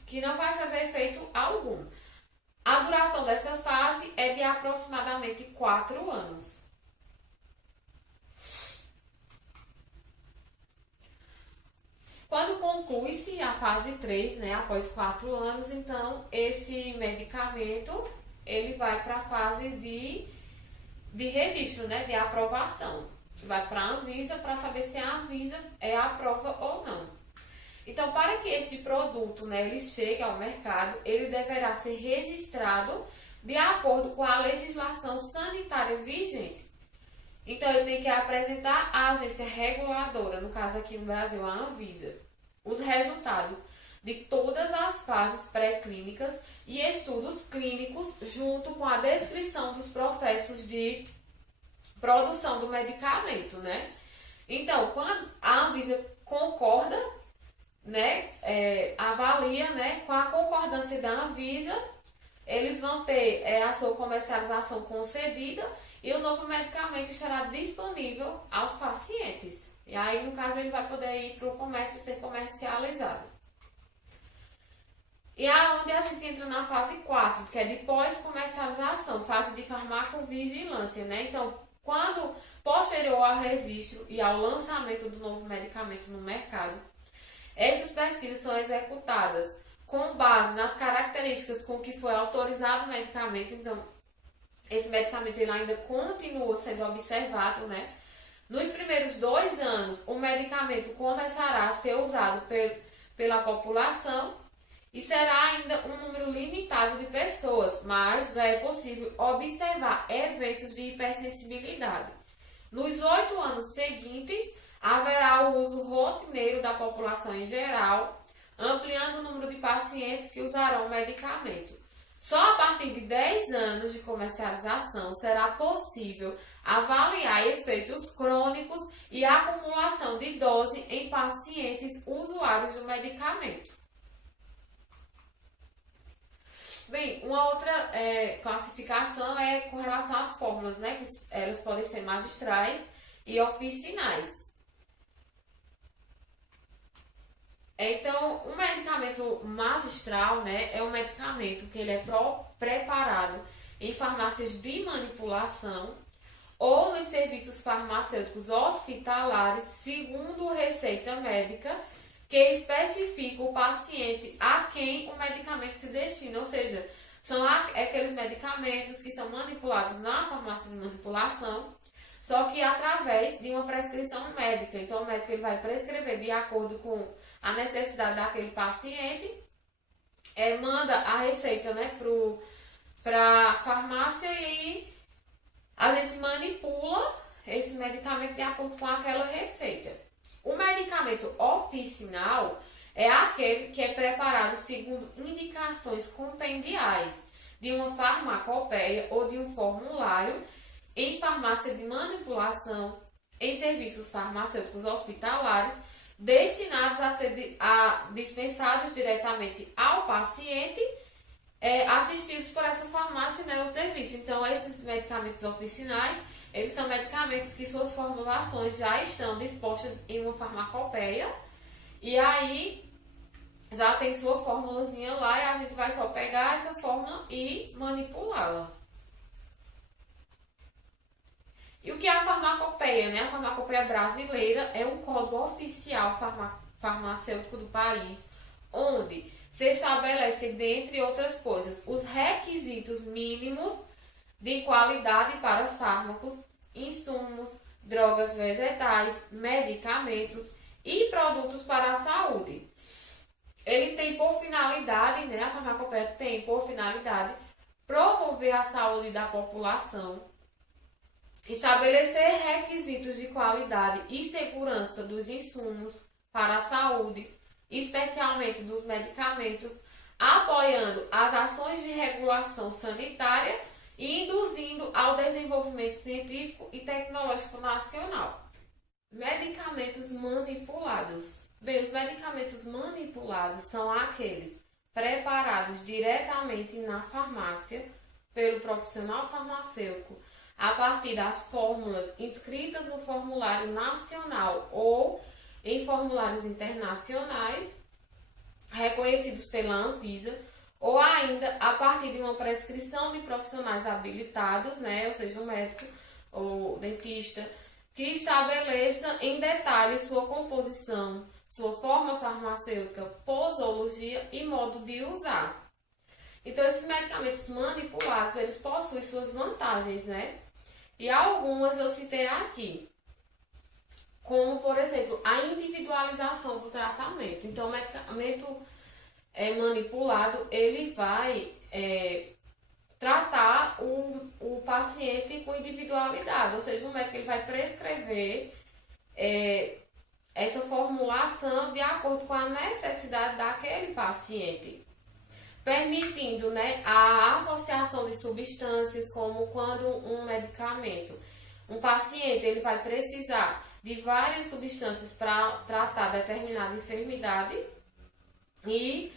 que não vai fazer efeito algum. A duração dessa fase é de aproximadamente 4 anos. Quando conclui-se a fase 3, né, após 4 anos, então esse medicamento ele vai para a fase de registro, né, de aprovação. Vai para a Anvisa para saber se a Anvisa aprova ou não. Então, para que este produto, né, ele chegue ao mercado, ele deverá ser registrado de acordo com a legislação sanitária vigente. Então, ele tem que apresentar à agência reguladora, no caso aqui no Brasil, a Anvisa, os resultados de todas as fases pré-clínicas e estudos clínicos, junto com a descrição dos processos de produção do medicamento, né? Então, quando a Anvisa concorda, né, avalia, né, com a concordância da Anvisa, eles vão ter a sua comercialização concedida e o novo medicamento estará disponível aos pacientes. E aí, no caso, ele vai poder ir para o comércio e ser comercializado. E é onde a gente entra na fase 4, que é de pós-comercialização, fase de farmacovigilância, né? Então, quando posterior ao registro e ao lançamento do novo medicamento no mercado, essas pesquisas são executadas com base nas características com que foi autorizado o medicamento. Então, esse medicamento ele ainda continua sendo observado, né? Nos primeiros 2 anos, o medicamento começará a ser usado pela população e será ainda um número limitado de pessoas, mas já é possível observar eventos de hipersensibilidade. Nos 8 anos seguintes, haverá o uso rotineiro da população em geral, ampliando o número de pacientes que usarão o medicamento. Só a partir de 10 anos de comercialização será possível avaliar efeitos crônicos e acumulação de dose em pacientes usuários do medicamento. Bem, uma outra classificação é com relação às fórmulas, né? Que elas podem ser magistrais e oficinais. Então, o medicamento magistral, né, é um medicamento que ele é preparado em farmácias de manipulação ou nos serviços farmacêuticos hospitalares, segundo receita médica, que especifica o paciente a quem o medicamento se destina, ou seja, são aqueles medicamentos que são manipulados na farmácia de manipulação, só que através de uma prescrição médica. Então, o médico ele vai prescrever de acordo com a necessidade daquele paciente, manda a receita, né, para a farmácia e a gente manipula esse medicamento de acordo com aquela receita. O medicamento oficinal é aquele que é preparado segundo indicações compendiais de uma farmacopeia ou de um formulário em farmácia de manipulação, em serviços farmacêuticos hospitalares, destinados a ser dispensados diretamente ao paciente, assistidos por essa farmácia, né, o serviço. Então, esses medicamentos oficinais, eles são medicamentos que suas formulações já estão dispostas em uma farmacopeia, e aí já tem sua formulazinha lá, e a gente vai só pegar essa fórmula e manipulá-la. E o que é a farmacopeia, né? A farmacopeia brasileira é um código oficial farmacêutico do país, onde se estabelece, dentre outras coisas, os requisitos mínimos de qualidade para fármacos, insumos, drogas vegetais, medicamentos e produtos para a saúde. Ele tem por finalidade, né? A farmacopeia tem por finalidade promover a saúde da população, estabelecer requisitos de qualidade e segurança dos insumos para a saúde, especialmente dos medicamentos, apoiando as ações de regulação sanitária e induzindo ao desenvolvimento científico e tecnológico nacional. Medicamentos manipulados. Bem, os medicamentos manipulados são aqueles preparados diretamente na farmácia pelo profissional farmacêutico a partir das fórmulas inscritas no formulário nacional ou em formulários internacionais reconhecidos pela Anvisa, ou ainda a partir de uma prescrição de profissionais habilitados, né, ou seja, um médico ou dentista, que estabeleça em detalhe sua composição, sua forma farmacêutica, posologia e modo de usar. Então, esses medicamentos manipulados, eles possuem suas vantagens, né? E algumas eu citei aqui, como, por exemplo, a individualização do tratamento. Então, o medicamento manipulado, ele vai tratar o paciente com individualidade, ou seja, o médico ele vai prescrever essa formulação de acordo com a necessidade daquele paciente, permitindo, né, a associação de substâncias, como quando um medicamento, um paciente ele vai precisar de várias substâncias para tratar determinada enfermidade e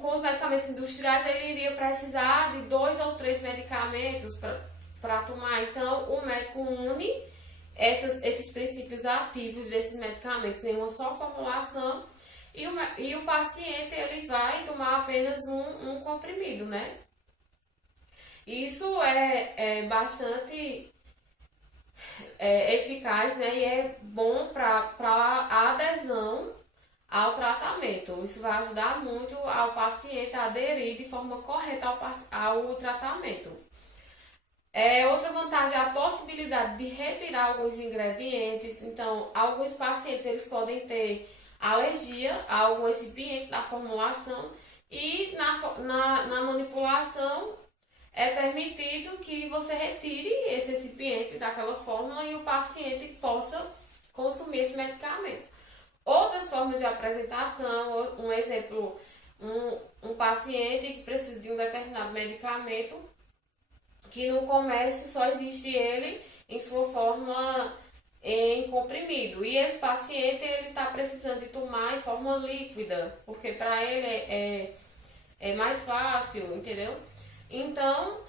com os medicamentos industriais ele iria precisar de 2 ou 3 medicamentos para tomar. Então o médico une esses princípios ativos desses medicamentos em uma só formulação e o paciente ele vai tomar apenas um comprimido, né? Isso é bastante eficaz, né? E é bom para a adesão ao tratamento. Isso vai ajudar muito ao paciente a aderir de forma correta ao tratamento. Outra vantagem é a possibilidade de retirar alguns ingredientes. Então, alguns pacientes eles podem ter alergia a algum recipiente da formulação e na manipulação é permitido que você retire esse recipiente daquela fórmula e o paciente possa consumir esse medicamento. Outras formas de apresentação, um exemplo, um paciente que precisa de um determinado medicamento, que no comércio só existe ele em sua forma em comprimido. E esse paciente ele está precisando de tomar em forma líquida, porque para ele é mais fácil, entendeu? Então,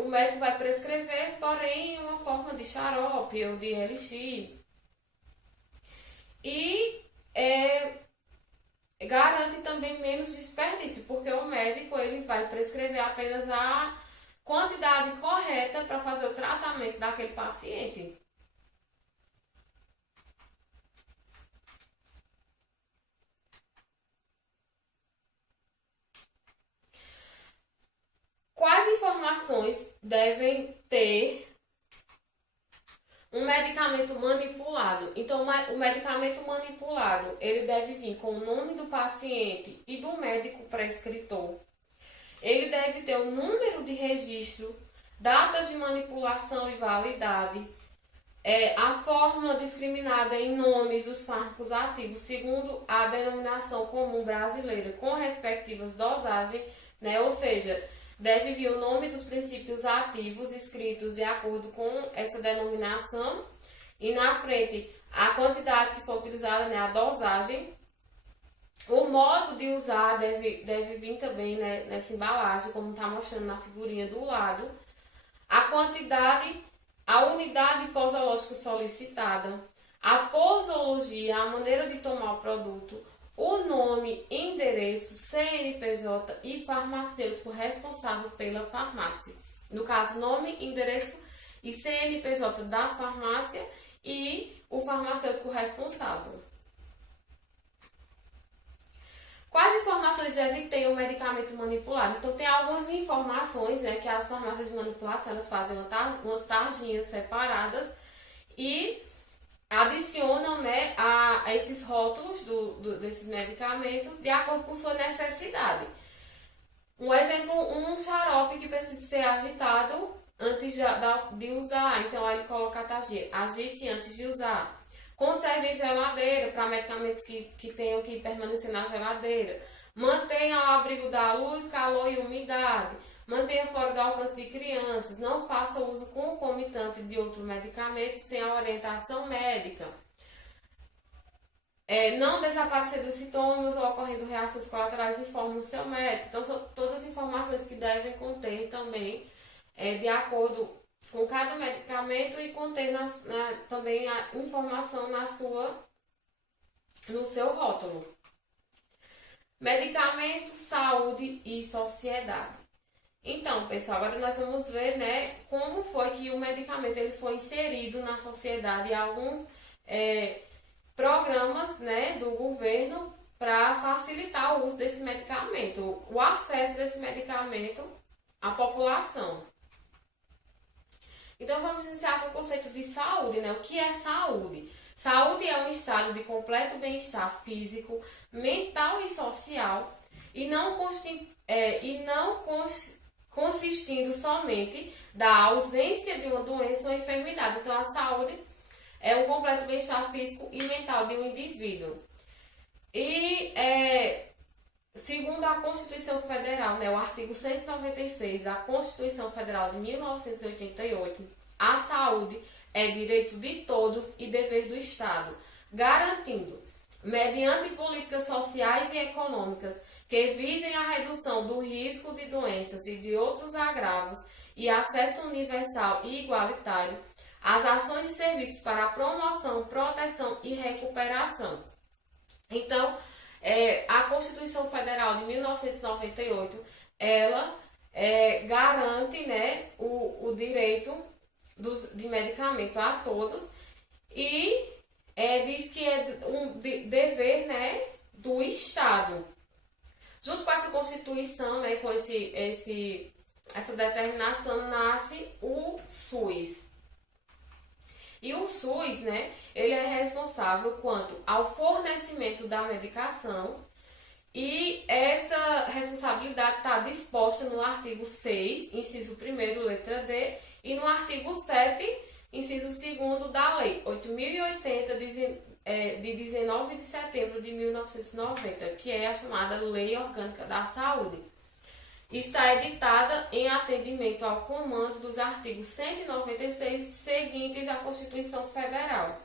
o médico vai prescrever, porém, em uma forma de xarope ou de elixir. E garante também menos desperdício, porque o médico ele vai prescrever apenas a quantidade correta para fazer o tratamento daquele paciente. Quais informações devem ter um medicamento manipulado? Então, o medicamento manipulado, ele deve vir com o nome do paciente e do médico prescritor. Ele deve ter o número de registro, datas de manipulação e validade, a fórmula discriminada em nomes dos fármacos ativos segundo a denominação comum brasileira com respectivas dosagens, né? Ou seja, deve vir o nome dos princípios ativos escritos de acordo com essa denominação e na frente a quantidade que for utilizada, né, a dosagem. O modo de usar deve vir também, né, nessa embalagem, como está mostrando na figurinha do lado. A quantidade, a unidade posológica solicitada, a posologia, a maneira de tomar o produto, o nome, endereço, CNPJ e farmacêutico responsável pela farmácia. No caso, nome, endereço e CNPJ da farmácia e o farmacêutico responsável. Quais informações deve ter o medicamento manipulado? Então, tem algumas informações, né, que as farmácias de manipulação elas fazem umas tarjinhas separadas e adicionam, né, a esses rótulos desses medicamentos de acordo com sua necessidade. Um exemplo, um xarope que precisa ser agitado de usar. Então, aí ele coloca a taxa agite antes de usar. Conserve em geladeira para medicamentos que tenham que permanecer na geladeira. Mantenha ao abrigo da luz, calor e umidade. Mantenha fora do alcance de crianças. Não faça uso concomitante de outro medicamento sem a orientação médica. Não desaparecer dos sintomas ou ocorrendo reações colaterais, informe o seu médico. Então, são todas as informações que devem conter também, de acordo com cada medicamento, e conter também a informação no seu rótulo. Medicamento, saúde e sociedade. Então, pessoal, agora nós vamos ver, né, como foi que o medicamento ele foi inserido na sociedade e alguns programas, né, do governo para facilitar o uso desse medicamento, o acesso desse medicamento à população. Então, vamos iniciar com o conceito de saúde, né? O que é saúde? Saúde é um estado de completo bem-estar físico, mental e social, e não consistindo somente da ausência de uma doença ou enfermidade. Então, a saúde é um completo bem-estar físico e mental de um indivíduo. E, segundo a Constituição Federal, né, o artigo 196 da Constituição Federal de 1988, a saúde é direito de todos e dever do Estado, garantindo, mediante políticas sociais e econômicas que visem a redução do risco de doenças e de outros agravos e acesso universal e igualitário, as ações e serviços para a promoção, proteção e recuperação. Então, a Constituição Federal de 1998, ela garante, né, o direito de medicamento a todos e diz que é um dever, né, do Estado. Junto com essa Constituição, né, com essa determinação, nasce o SUS. E o SUS, né, ele é responsável quanto ao fornecimento da medicação, e essa responsabilidade está disposta no artigo 6, inciso 1º, letra D, e no artigo 7, inciso 2º da Lei 8.080, de 19 de setembro de 1990, que é a chamada Lei Orgânica da Saúde. Está editada em atendimento ao comando dos artigos 196 seguintes da Constituição Federal.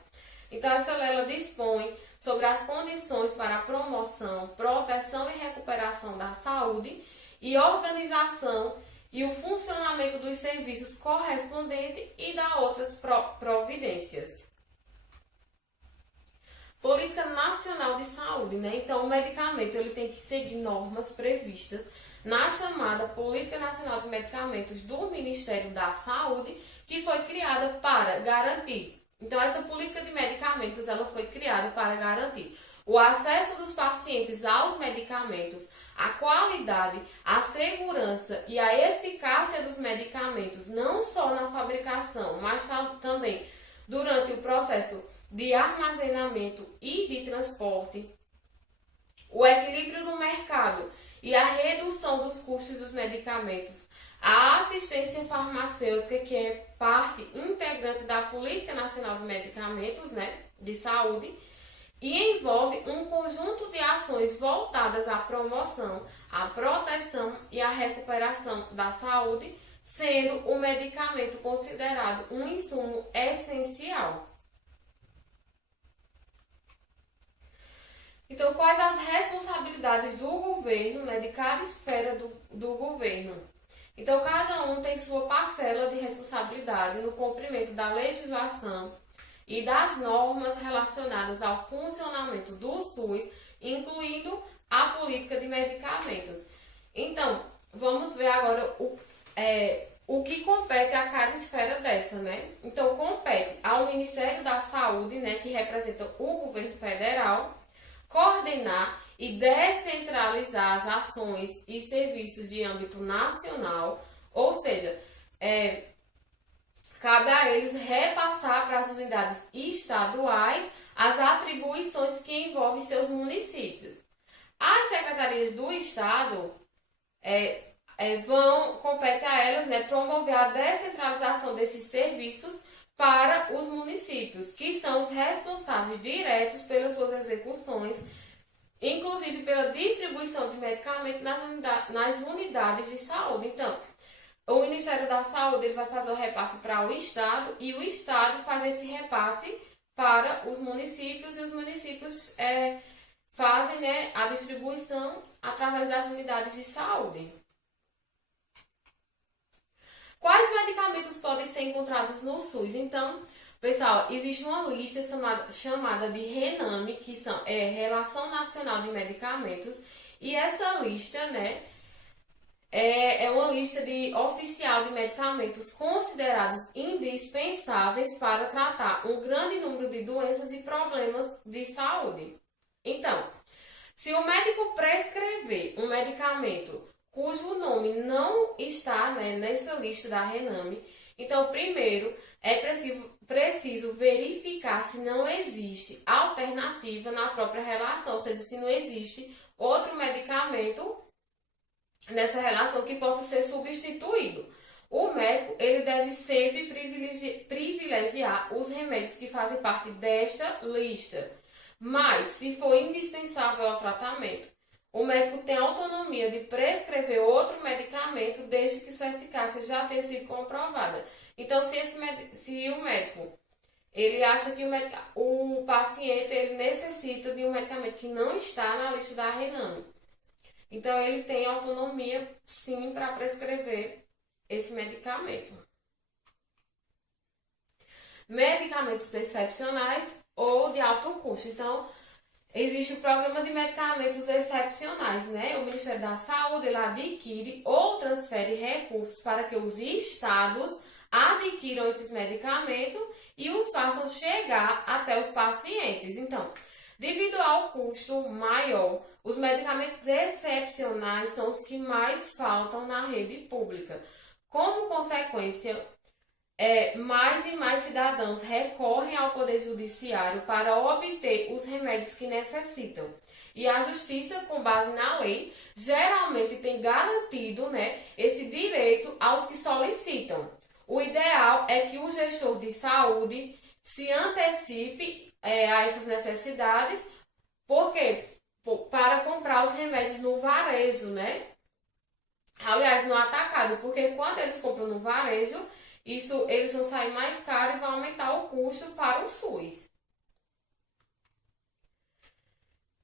Então, essa lei ela dispõe sobre as condições para a promoção, proteção e recuperação da saúde e organização e o funcionamento dos serviços correspondentes e dá outras providências. Política Nacional de Saúde, né? Então, o medicamento ele tem que seguir normas previstas na chamada Política Nacional de Medicamentos do Ministério da Saúde, que foi criada para garantir. Então, essa política de medicamentos ela foi criada para garantir o acesso dos pacientes aos medicamentos, a qualidade, a segurança e a eficácia dos medicamentos, não só na fabricação, mas também durante o processo de armazenamento e de transporte, o equilíbrio no mercado e a redução dos custos dos medicamentos, a assistência farmacêutica, que é parte integrante da Política Nacional de Medicamentos, né, de Saúde, e envolve um conjunto de ações voltadas à promoção, à proteção e à recuperação da saúde, sendo o medicamento considerado um insumo essencial. Então, quais as responsabilidades do governo, né, de cada esfera do governo? Então, cada um tem sua parcela de responsabilidade no cumprimento da legislação e das normas relacionadas ao funcionamento do SUS, incluindo a política de medicamentos. Então, vamos ver agora o que compete a cada esfera dessa, né? Então, compete ao Ministério da Saúde, né, que representa o governo federal, coordenar e descentralizar as ações e serviços de âmbito nacional, ou seja, cabe a eles repassar para as unidades estaduais as atribuições que envolvem seus municípios. As secretarias do Estado, compete a elas, né, promover a descentralização desses serviços para os municípios, que são os responsáveis diretos pelas suas execuções, inclusive pela distribuição de medicamentos nas unidades de saúde. Então, o Ministério da Saúde ele vai fazer o repasse para o Estado e o Estado faz esse repasse para os municípios e os municípios fazem, né, a distribuição através das unidades de saúde. Quais medicamentos podem ser encontrados no SUS? Então, pessoal, existe uma lista chamada de RENAME, que é Relação Nacional de Medicamentos, e essa lista, né, é uma lista oficial de medicamentos considerados indispensáveis para tratar um grande número de doenças e problemas de saúde. Então, se o médico prescrever um medicamento cujo nome não está, né, nessa lista da RENAME, então, primeiro, é preciso verificar se não existe alternativa na própria relação, ou seja, se não existe outro medicamento nessa relação que possa ser substituído. O médico ele deve sempre privilegiar os remédios que fazem parte desta lista. Mas, se for indispensável ao tratamento, o médico tem autonomia de prescrever outro medicamento desde que sua eficácia já tenha sido comprovada. Então, se o médico ele acha que o paciente ele necessita de um medicamento que não está na lista da RENAME, então ele tem autonomia sim para prescrever esse medicamento. Medicamentos excepcionais ou de alto custo. Então, existe o programa de medicamentos excepcionais, né? O Ministério da Saúde ele adquire ou transfere recursos para que os estados adquiram esses medicamentos e os façam chegar até os pacientes. Então, devido ao custo maior, os medicamentos excepcionais são os que mais faltam na rede pública. Como consequência, mais e mais cidadãos recorrem ao Poder Judiciário para obter os remédios que necessitam. E a Justiça, com base na lei, geralmente tem garantido, né, esse direito aos que solicitam. O ideal é que o gestor de saúde se antecipe a essas necessidades, porque para comprar os remédios no varejo, né? Aliás, no atacado, porque quando eles compram no varejo, eles vão sair mais caro e vão aumentar o custo para o SUS.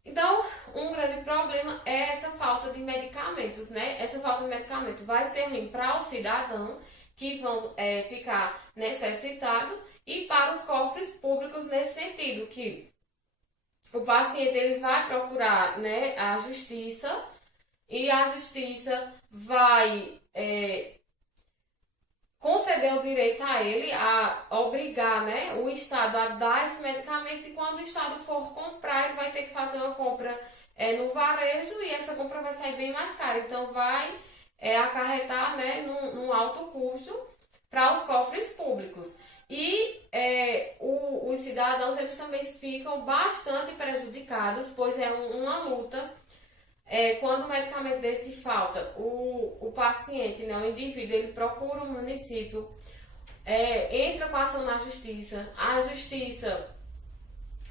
Então, um grande problema é essa falta de medicamentos, né? Essa falta de medicamento vai ser ruim para o cidadão, que vão ficar necessitados, e para os cofres públicos nesse sentido, que o paciente ele vai procurar, né, a justiça, e a justiça vai conceder o direito a ele, a obrigar, né, o Estado a dar esse medicamento, e quando o Estado for comprar, ele vai ter que fazer uma compra no varejo, e essa compra vai sair bem mais cara. Então, vai acarretar, né, num alto custo para os cofres públicos. E os cidadãos eles também ficam bastante prejudicados, pois é uma luta. Quando o medicamento desse falta, o paciente, né, o indivíduo, ele procura o município, entra com a ação na justiça,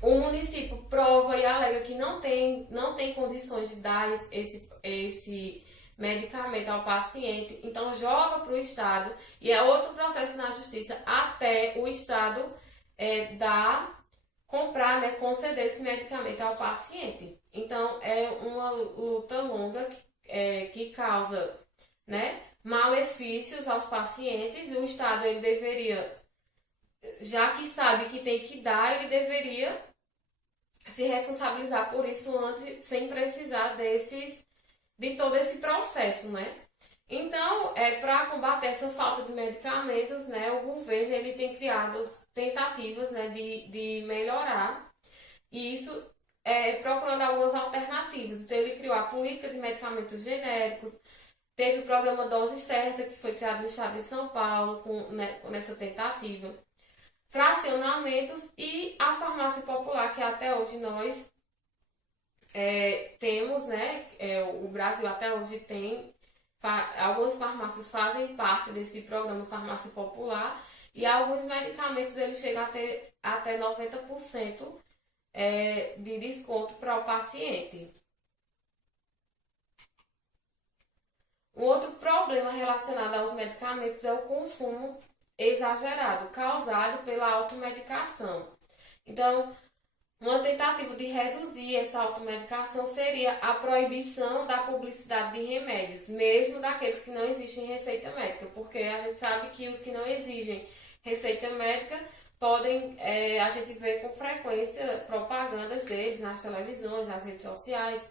o município prova e alega que não tem condições de dar esse medicamento ao paciente, então joga para o Estado, e é outro processo na justiça até o Estado comprar, né, conceder esse medicamento ao paciente. Então, é uma luta longa que causa, né, malefícios aos pacientes, e o Estado ele deveria, já que sabe que tem que dar, ele deveria se responsabilizar por isso antes, sem precisar de todo esse processo, né? Então, para combater essa falta de medicamentos, né, o governo ele tem criado tentativas, né, de melhorar isso, procurando algumas alternativas. Então, ele criou a política de medicamentos genéricos, teve o programa Dose Certa, que foi criado no estado de São Paulo, nessa tentativa, fracionamentos, e a farmácia popular, que até hoje nós temos, né, o Brasil até hoje tem Algumas farmácias fazem parte desse programa Farmácia Popular e alguns medicamentos eles chegam a ter até 90% de desconto para o paciente. Um outro problema relacionado aos medicamentos é o consumo exagerado, causado pela automedicação. Então, uma tentativa de reduzir essa automedicação seria a proibição da publicidade de remédios, mesmo daqueles que não exigem receita médica, porque a gente sabe que os que não exigem receita médica podem, a gente vê com frequência propagandas deles nas televisões, nas redes sociais,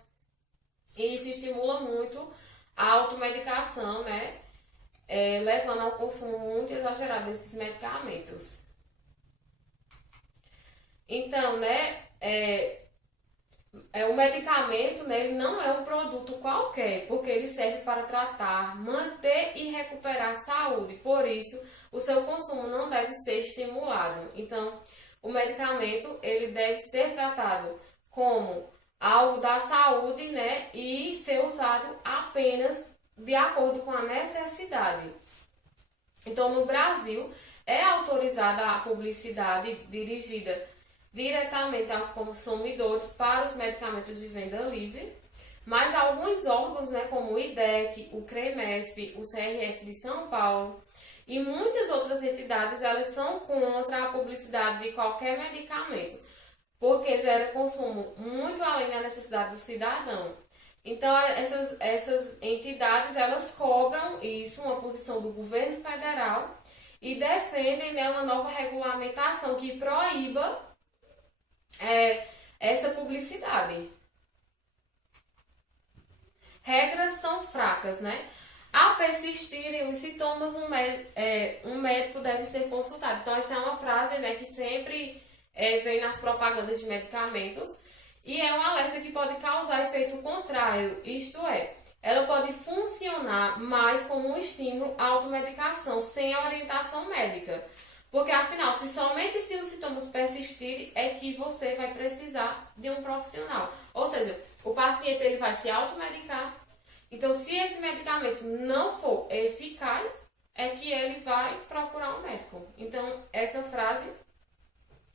e isso estimula muito a automedicação, né? Levando ao consumo muito exagerado desses medicamentos. Então, né, o medicamento, né, ele não é um produto qualquer, porque ele serve para tratar, manter e recuperar a saúde. Por isso, o seu consumo não deve ser estimulado. Então, o medicamento, ele deve ser tratado como algo da saúde, né, e ser usado apenas de acordo com a necessidade. Então, no Brasil, é autorizada a publicidade dirigida diretamente aos consumidores para os medicamentos de venda livre, mas alguns órgãos, né, como o IDEC, o CREMESP, o CRF de São Paulo e muitas outras entidades, elas são contra a publicidade de qualquer medicamento, porque gera consumo muito além da necessidade do cidadão. Então, essas entidades, elas cobram isso, uma posição do governo federal, e defendem, né, uma nova regulamentação que proíba essa publicidade. Regras são fracas, né? Ao persistirem os sintomas, um médico deve ser consultado. Então, essa é uma frase, né, que sempre vem nas propagandas de medicamentos. E é um alerta que pode causar efeito contrário, isto é, ela pode funcionar mais como um estímulo à automedicação sem a orientação médica. Porque, afinal, somente se os sintomas persistirem é que você vai precisar de um profissional. Ou seja, o paciente ele vai se automedicar. Então, se esse medicamento não for eficaz, é que ele vai procurar um médico. Então, essa frase,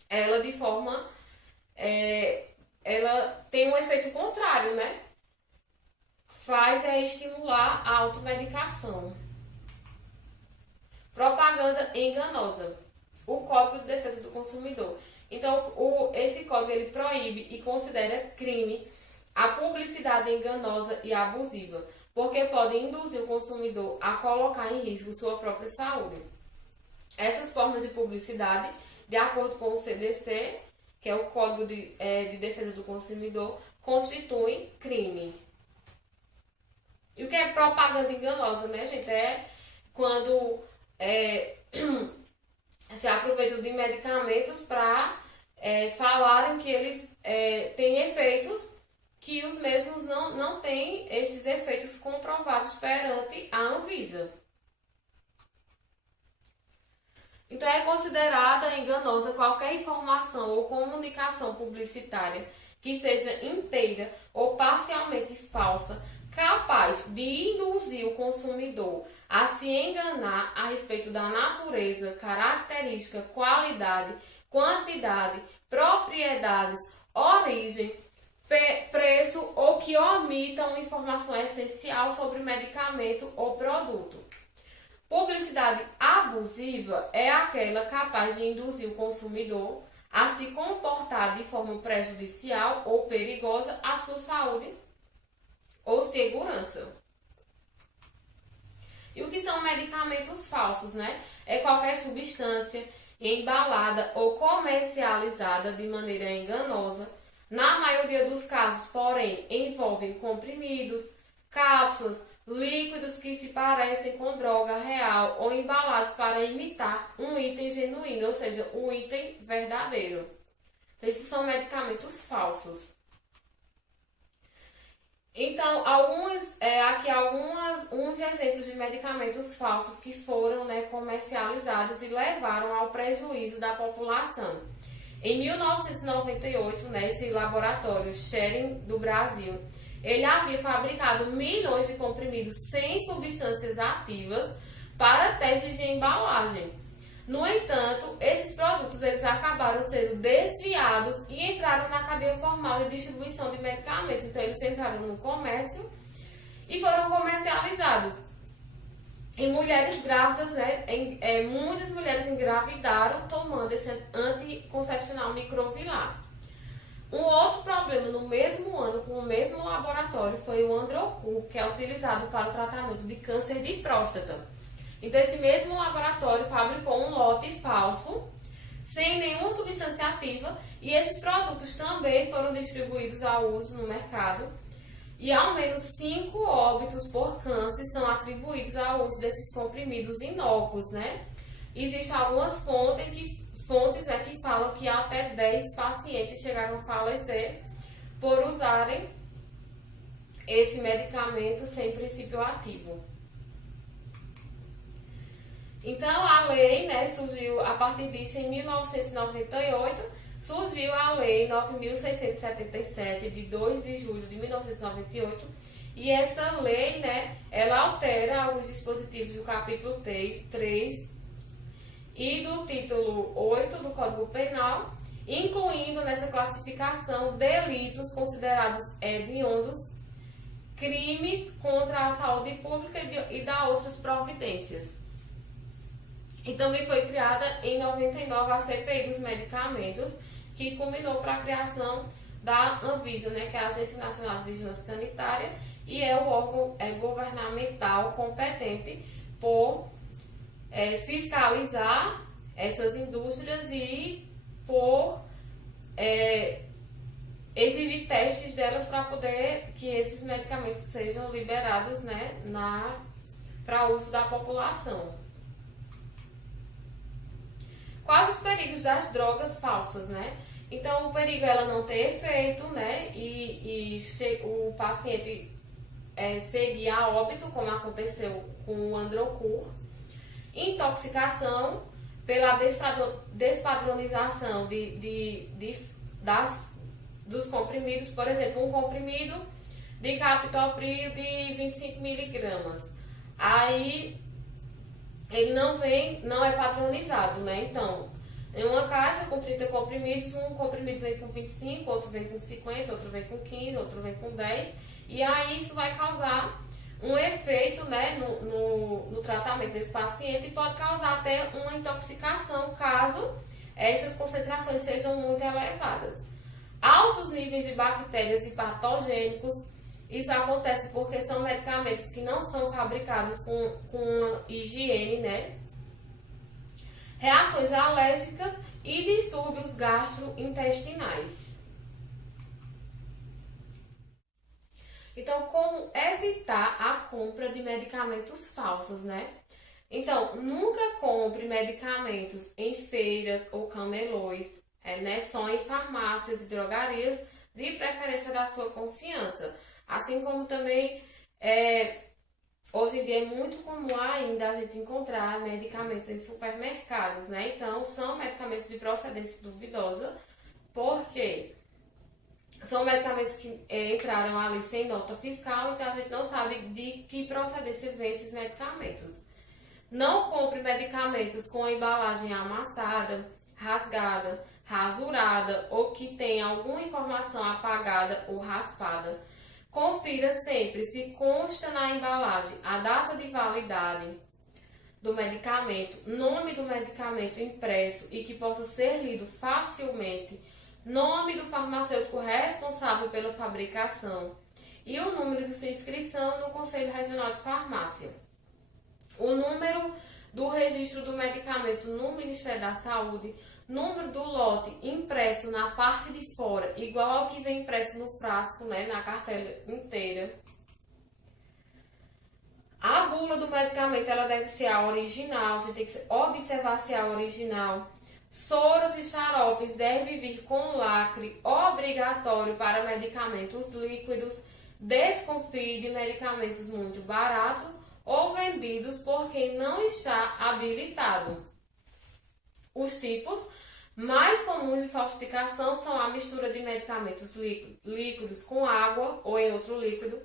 ela de forma... ela tem um efeito contrário, né? Faz estimular a automedicação. Propaganda enganosa. O Código de Defesa do Consumidor. Então, esse código ele proíbe e considera crime a publicidade enganosa e abusiva, porque pode induzir o consumidor a colocar em risco sua própria saúde. Essas formas de publicidade, de acordo com o CDC, que é o Código de Defesa do Consumidor, constituem crime. E o que é propaganda enganosa, né, gente? É quando se aproveitam de medicamentos para falarem que eles têm efeitos que os mesmos não têm esses efeitos comprovados perante a Anvisa. Então, é considerada enganosa qualquer informação ou comunicação publicitária que seja inteira ou parcialmente falsa, capaz de induzir o consumidor a se enganar a respeito da natureza, característica, qualidade, quantidade, propriedades, origem, preço ou que omitam informação essencial sobre medicamento ou produto. Publicidade abusiva é aquela capaz de induzir o consumidor a se comportar de forma prejudicial ou perigosa à sua saúde ou segurança. E o que são medicamentos falsos, né? É qualquer substância embalada ou comercializada de maneira enganosa. Na maioria dos casos, porém, envolvem comprimidos, cápsulas, líquidos que se parecem com droga real ou embalados para imitar um item genuíno, ou seja, um item verdadeiro. Esses são medicamentos falsos. Então, alguns exemplos de medicamentos falsos que foram, né, comercializados e levaram ao prejuízo da população. Em 1998, né, esse laboratório Schering do Brasil, ele havia fabricado milhões de comprimidos sem substâncias ativas para testes de embalagem. No entanto, esses produtos eles acabaram sendo desviados e entraram na cadeia formal de distribuição de medicamentos. Então, eles entraram no comércio e foram comercializados. Em mulheres grávidas, né, muitas mulheres engravidaram tomando esse anticoncepcional microvilar. Um outro problema no mesmo ano, com o mesmo laboratório, foi o Androcur, que é utilizado para o tratamento de câncer de próstata. Então, esse mesmo laboratório fabricou um lote falso, sem nenhuma substância ativa, e esses produtos também foram distribuídos ao uso no mercado. E ao menos 5 óbitos por câncer são atribuídos ao uso desses comprimidos inócuos, né? Existem algumas fontes que falam que até 10 pacientes chegaram a falecer por usarem esse medicamento sem princípio ativo. Então, a lei, né, surgiu a partir disso em 1998. Surgiu a Lei 9.677, de 2 de julho de 1998, e essa lei, né, ela altera alguns dispositivos do capítulo 3 e do título 8 do Código Penal, incluindo nessa classificação delitos considerados hediondos, crimes contra a saúde pública e da outras providências. E também foi criada em 99 a CPI dos medicamentos, que culminou para a criação da Anvisa, né, que é a Agência Nacional de Vigilância Sanitária, e é o órgão governamental competente por fiscalizar essas indústrias e por exigir testes delas para poder que esses medicamentos sejam liberados, né, para uso da população. Quais os perigos das drogas falsas, né? Então, o perigo é ela não ter efeito, né? E o paciente seguir a óbito, como aconteceu com o Androcur. Intoxicação pela despadronização dos comprimidos. Por exemplo, um comprimido de captopril de 25 miligramas. Aí ele não é padronizado, né? Então, em uma caixa com 30 comprimidos, um comprimido vem com 25, outro vem com 50, outro vem com 15, outro vem com 10. E aí isso vai causar um efeito, né, no tratamento desse paciente e pode causar até uma intoxicação caso essas concentrações sejam muito elevadas. Altos níveis de bactérias e patogênicos. Isso acontece porque são medicamentos que não são fabricados com higiene, né? Reações alérgicas e distúrbios gastrointestinais. Então, como evitar a compra de medicamentos falsos, né? Então, nunca compre medicamentos em feiras ou camelôs, né? Só em farmácias e drogarias, de preferência da sua confiança. Assim como também, hoje em dia é muito comum ainda a gente encontrar medicamentos em supermercados, né? Então, são medicamentos de procedência duvidosa, porque são medicamentos que entraram ali sem nota fiscal, então a gente não sabe de que procedência vem esses medicamentos. Não compre medicamentos com embalagem amassada, rasgada, rasurada ou que tenha alguma informação apagada ou raspada. Confira sempre se consta na embalagem a data de validade do medicamento, nome do medicamento impresso e que possa ser lido facilmente, nome do farmacêutico responsável pela fabricação e o número de sua inscrição no Conselho Regional de Farmácia. O número do registro do medicamento no Ministério da Saúde, número do lote impresso na parte de fora, igual ao que vem impresso no frasco, né, na cartela inteira. A bula do medicamento ela deve ser a original, a gente tem que observar se é a original. Soros e xaropes devem vir com lacre obrigatório para medicamentos líquidos. Desconfie de medicamentos muito baratos ou vendidos por quem não está habilitado. Os tipos: Mais comuns de falsificação são a mistura de medicamentos líquidos com água ou em outro líquido,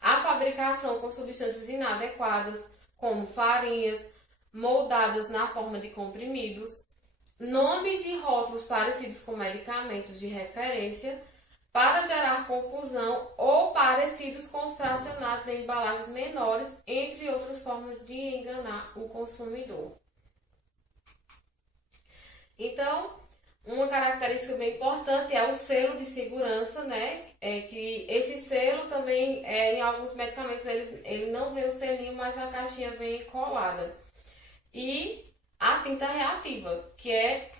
a fabricação com substâncias inadequadas, como farinhas, moldadas na forma de comprimidos, nomes e rótulos parecidos com medicamentos de referência, para gerar confusão ou parecidos com os fracionados em embalagens menores, entre outras formas de enganar o consumidor. Então, uma característica bem importante é o selo de segurança, né? É que esse selo também, em alguns medicamentos, ele não vem o selinho, mas a caixinha vem colada. E a tinta reativa, que é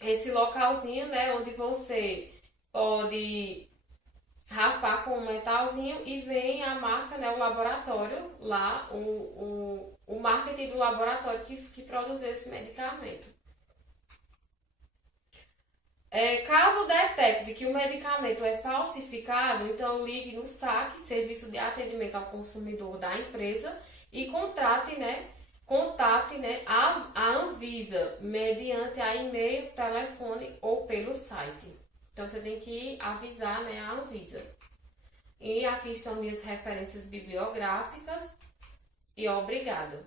esse localzinho, né, onde você pode raspar com um metalzinho e vem a marca, né, o laboratório lá, o marketing do laboratório que produziu esse medicamento. Caso detecte que o medicamento é falsificado, então ligue no SAC, Serviço de Atendimento ao Consumidor da empresa, e contate, né, a Anvisa mediante a e-mail, telefone ou pelo site. Então você tem que avisar, né, a Anvisa. E aqui estão minhas referências bibliográficas e obrigada.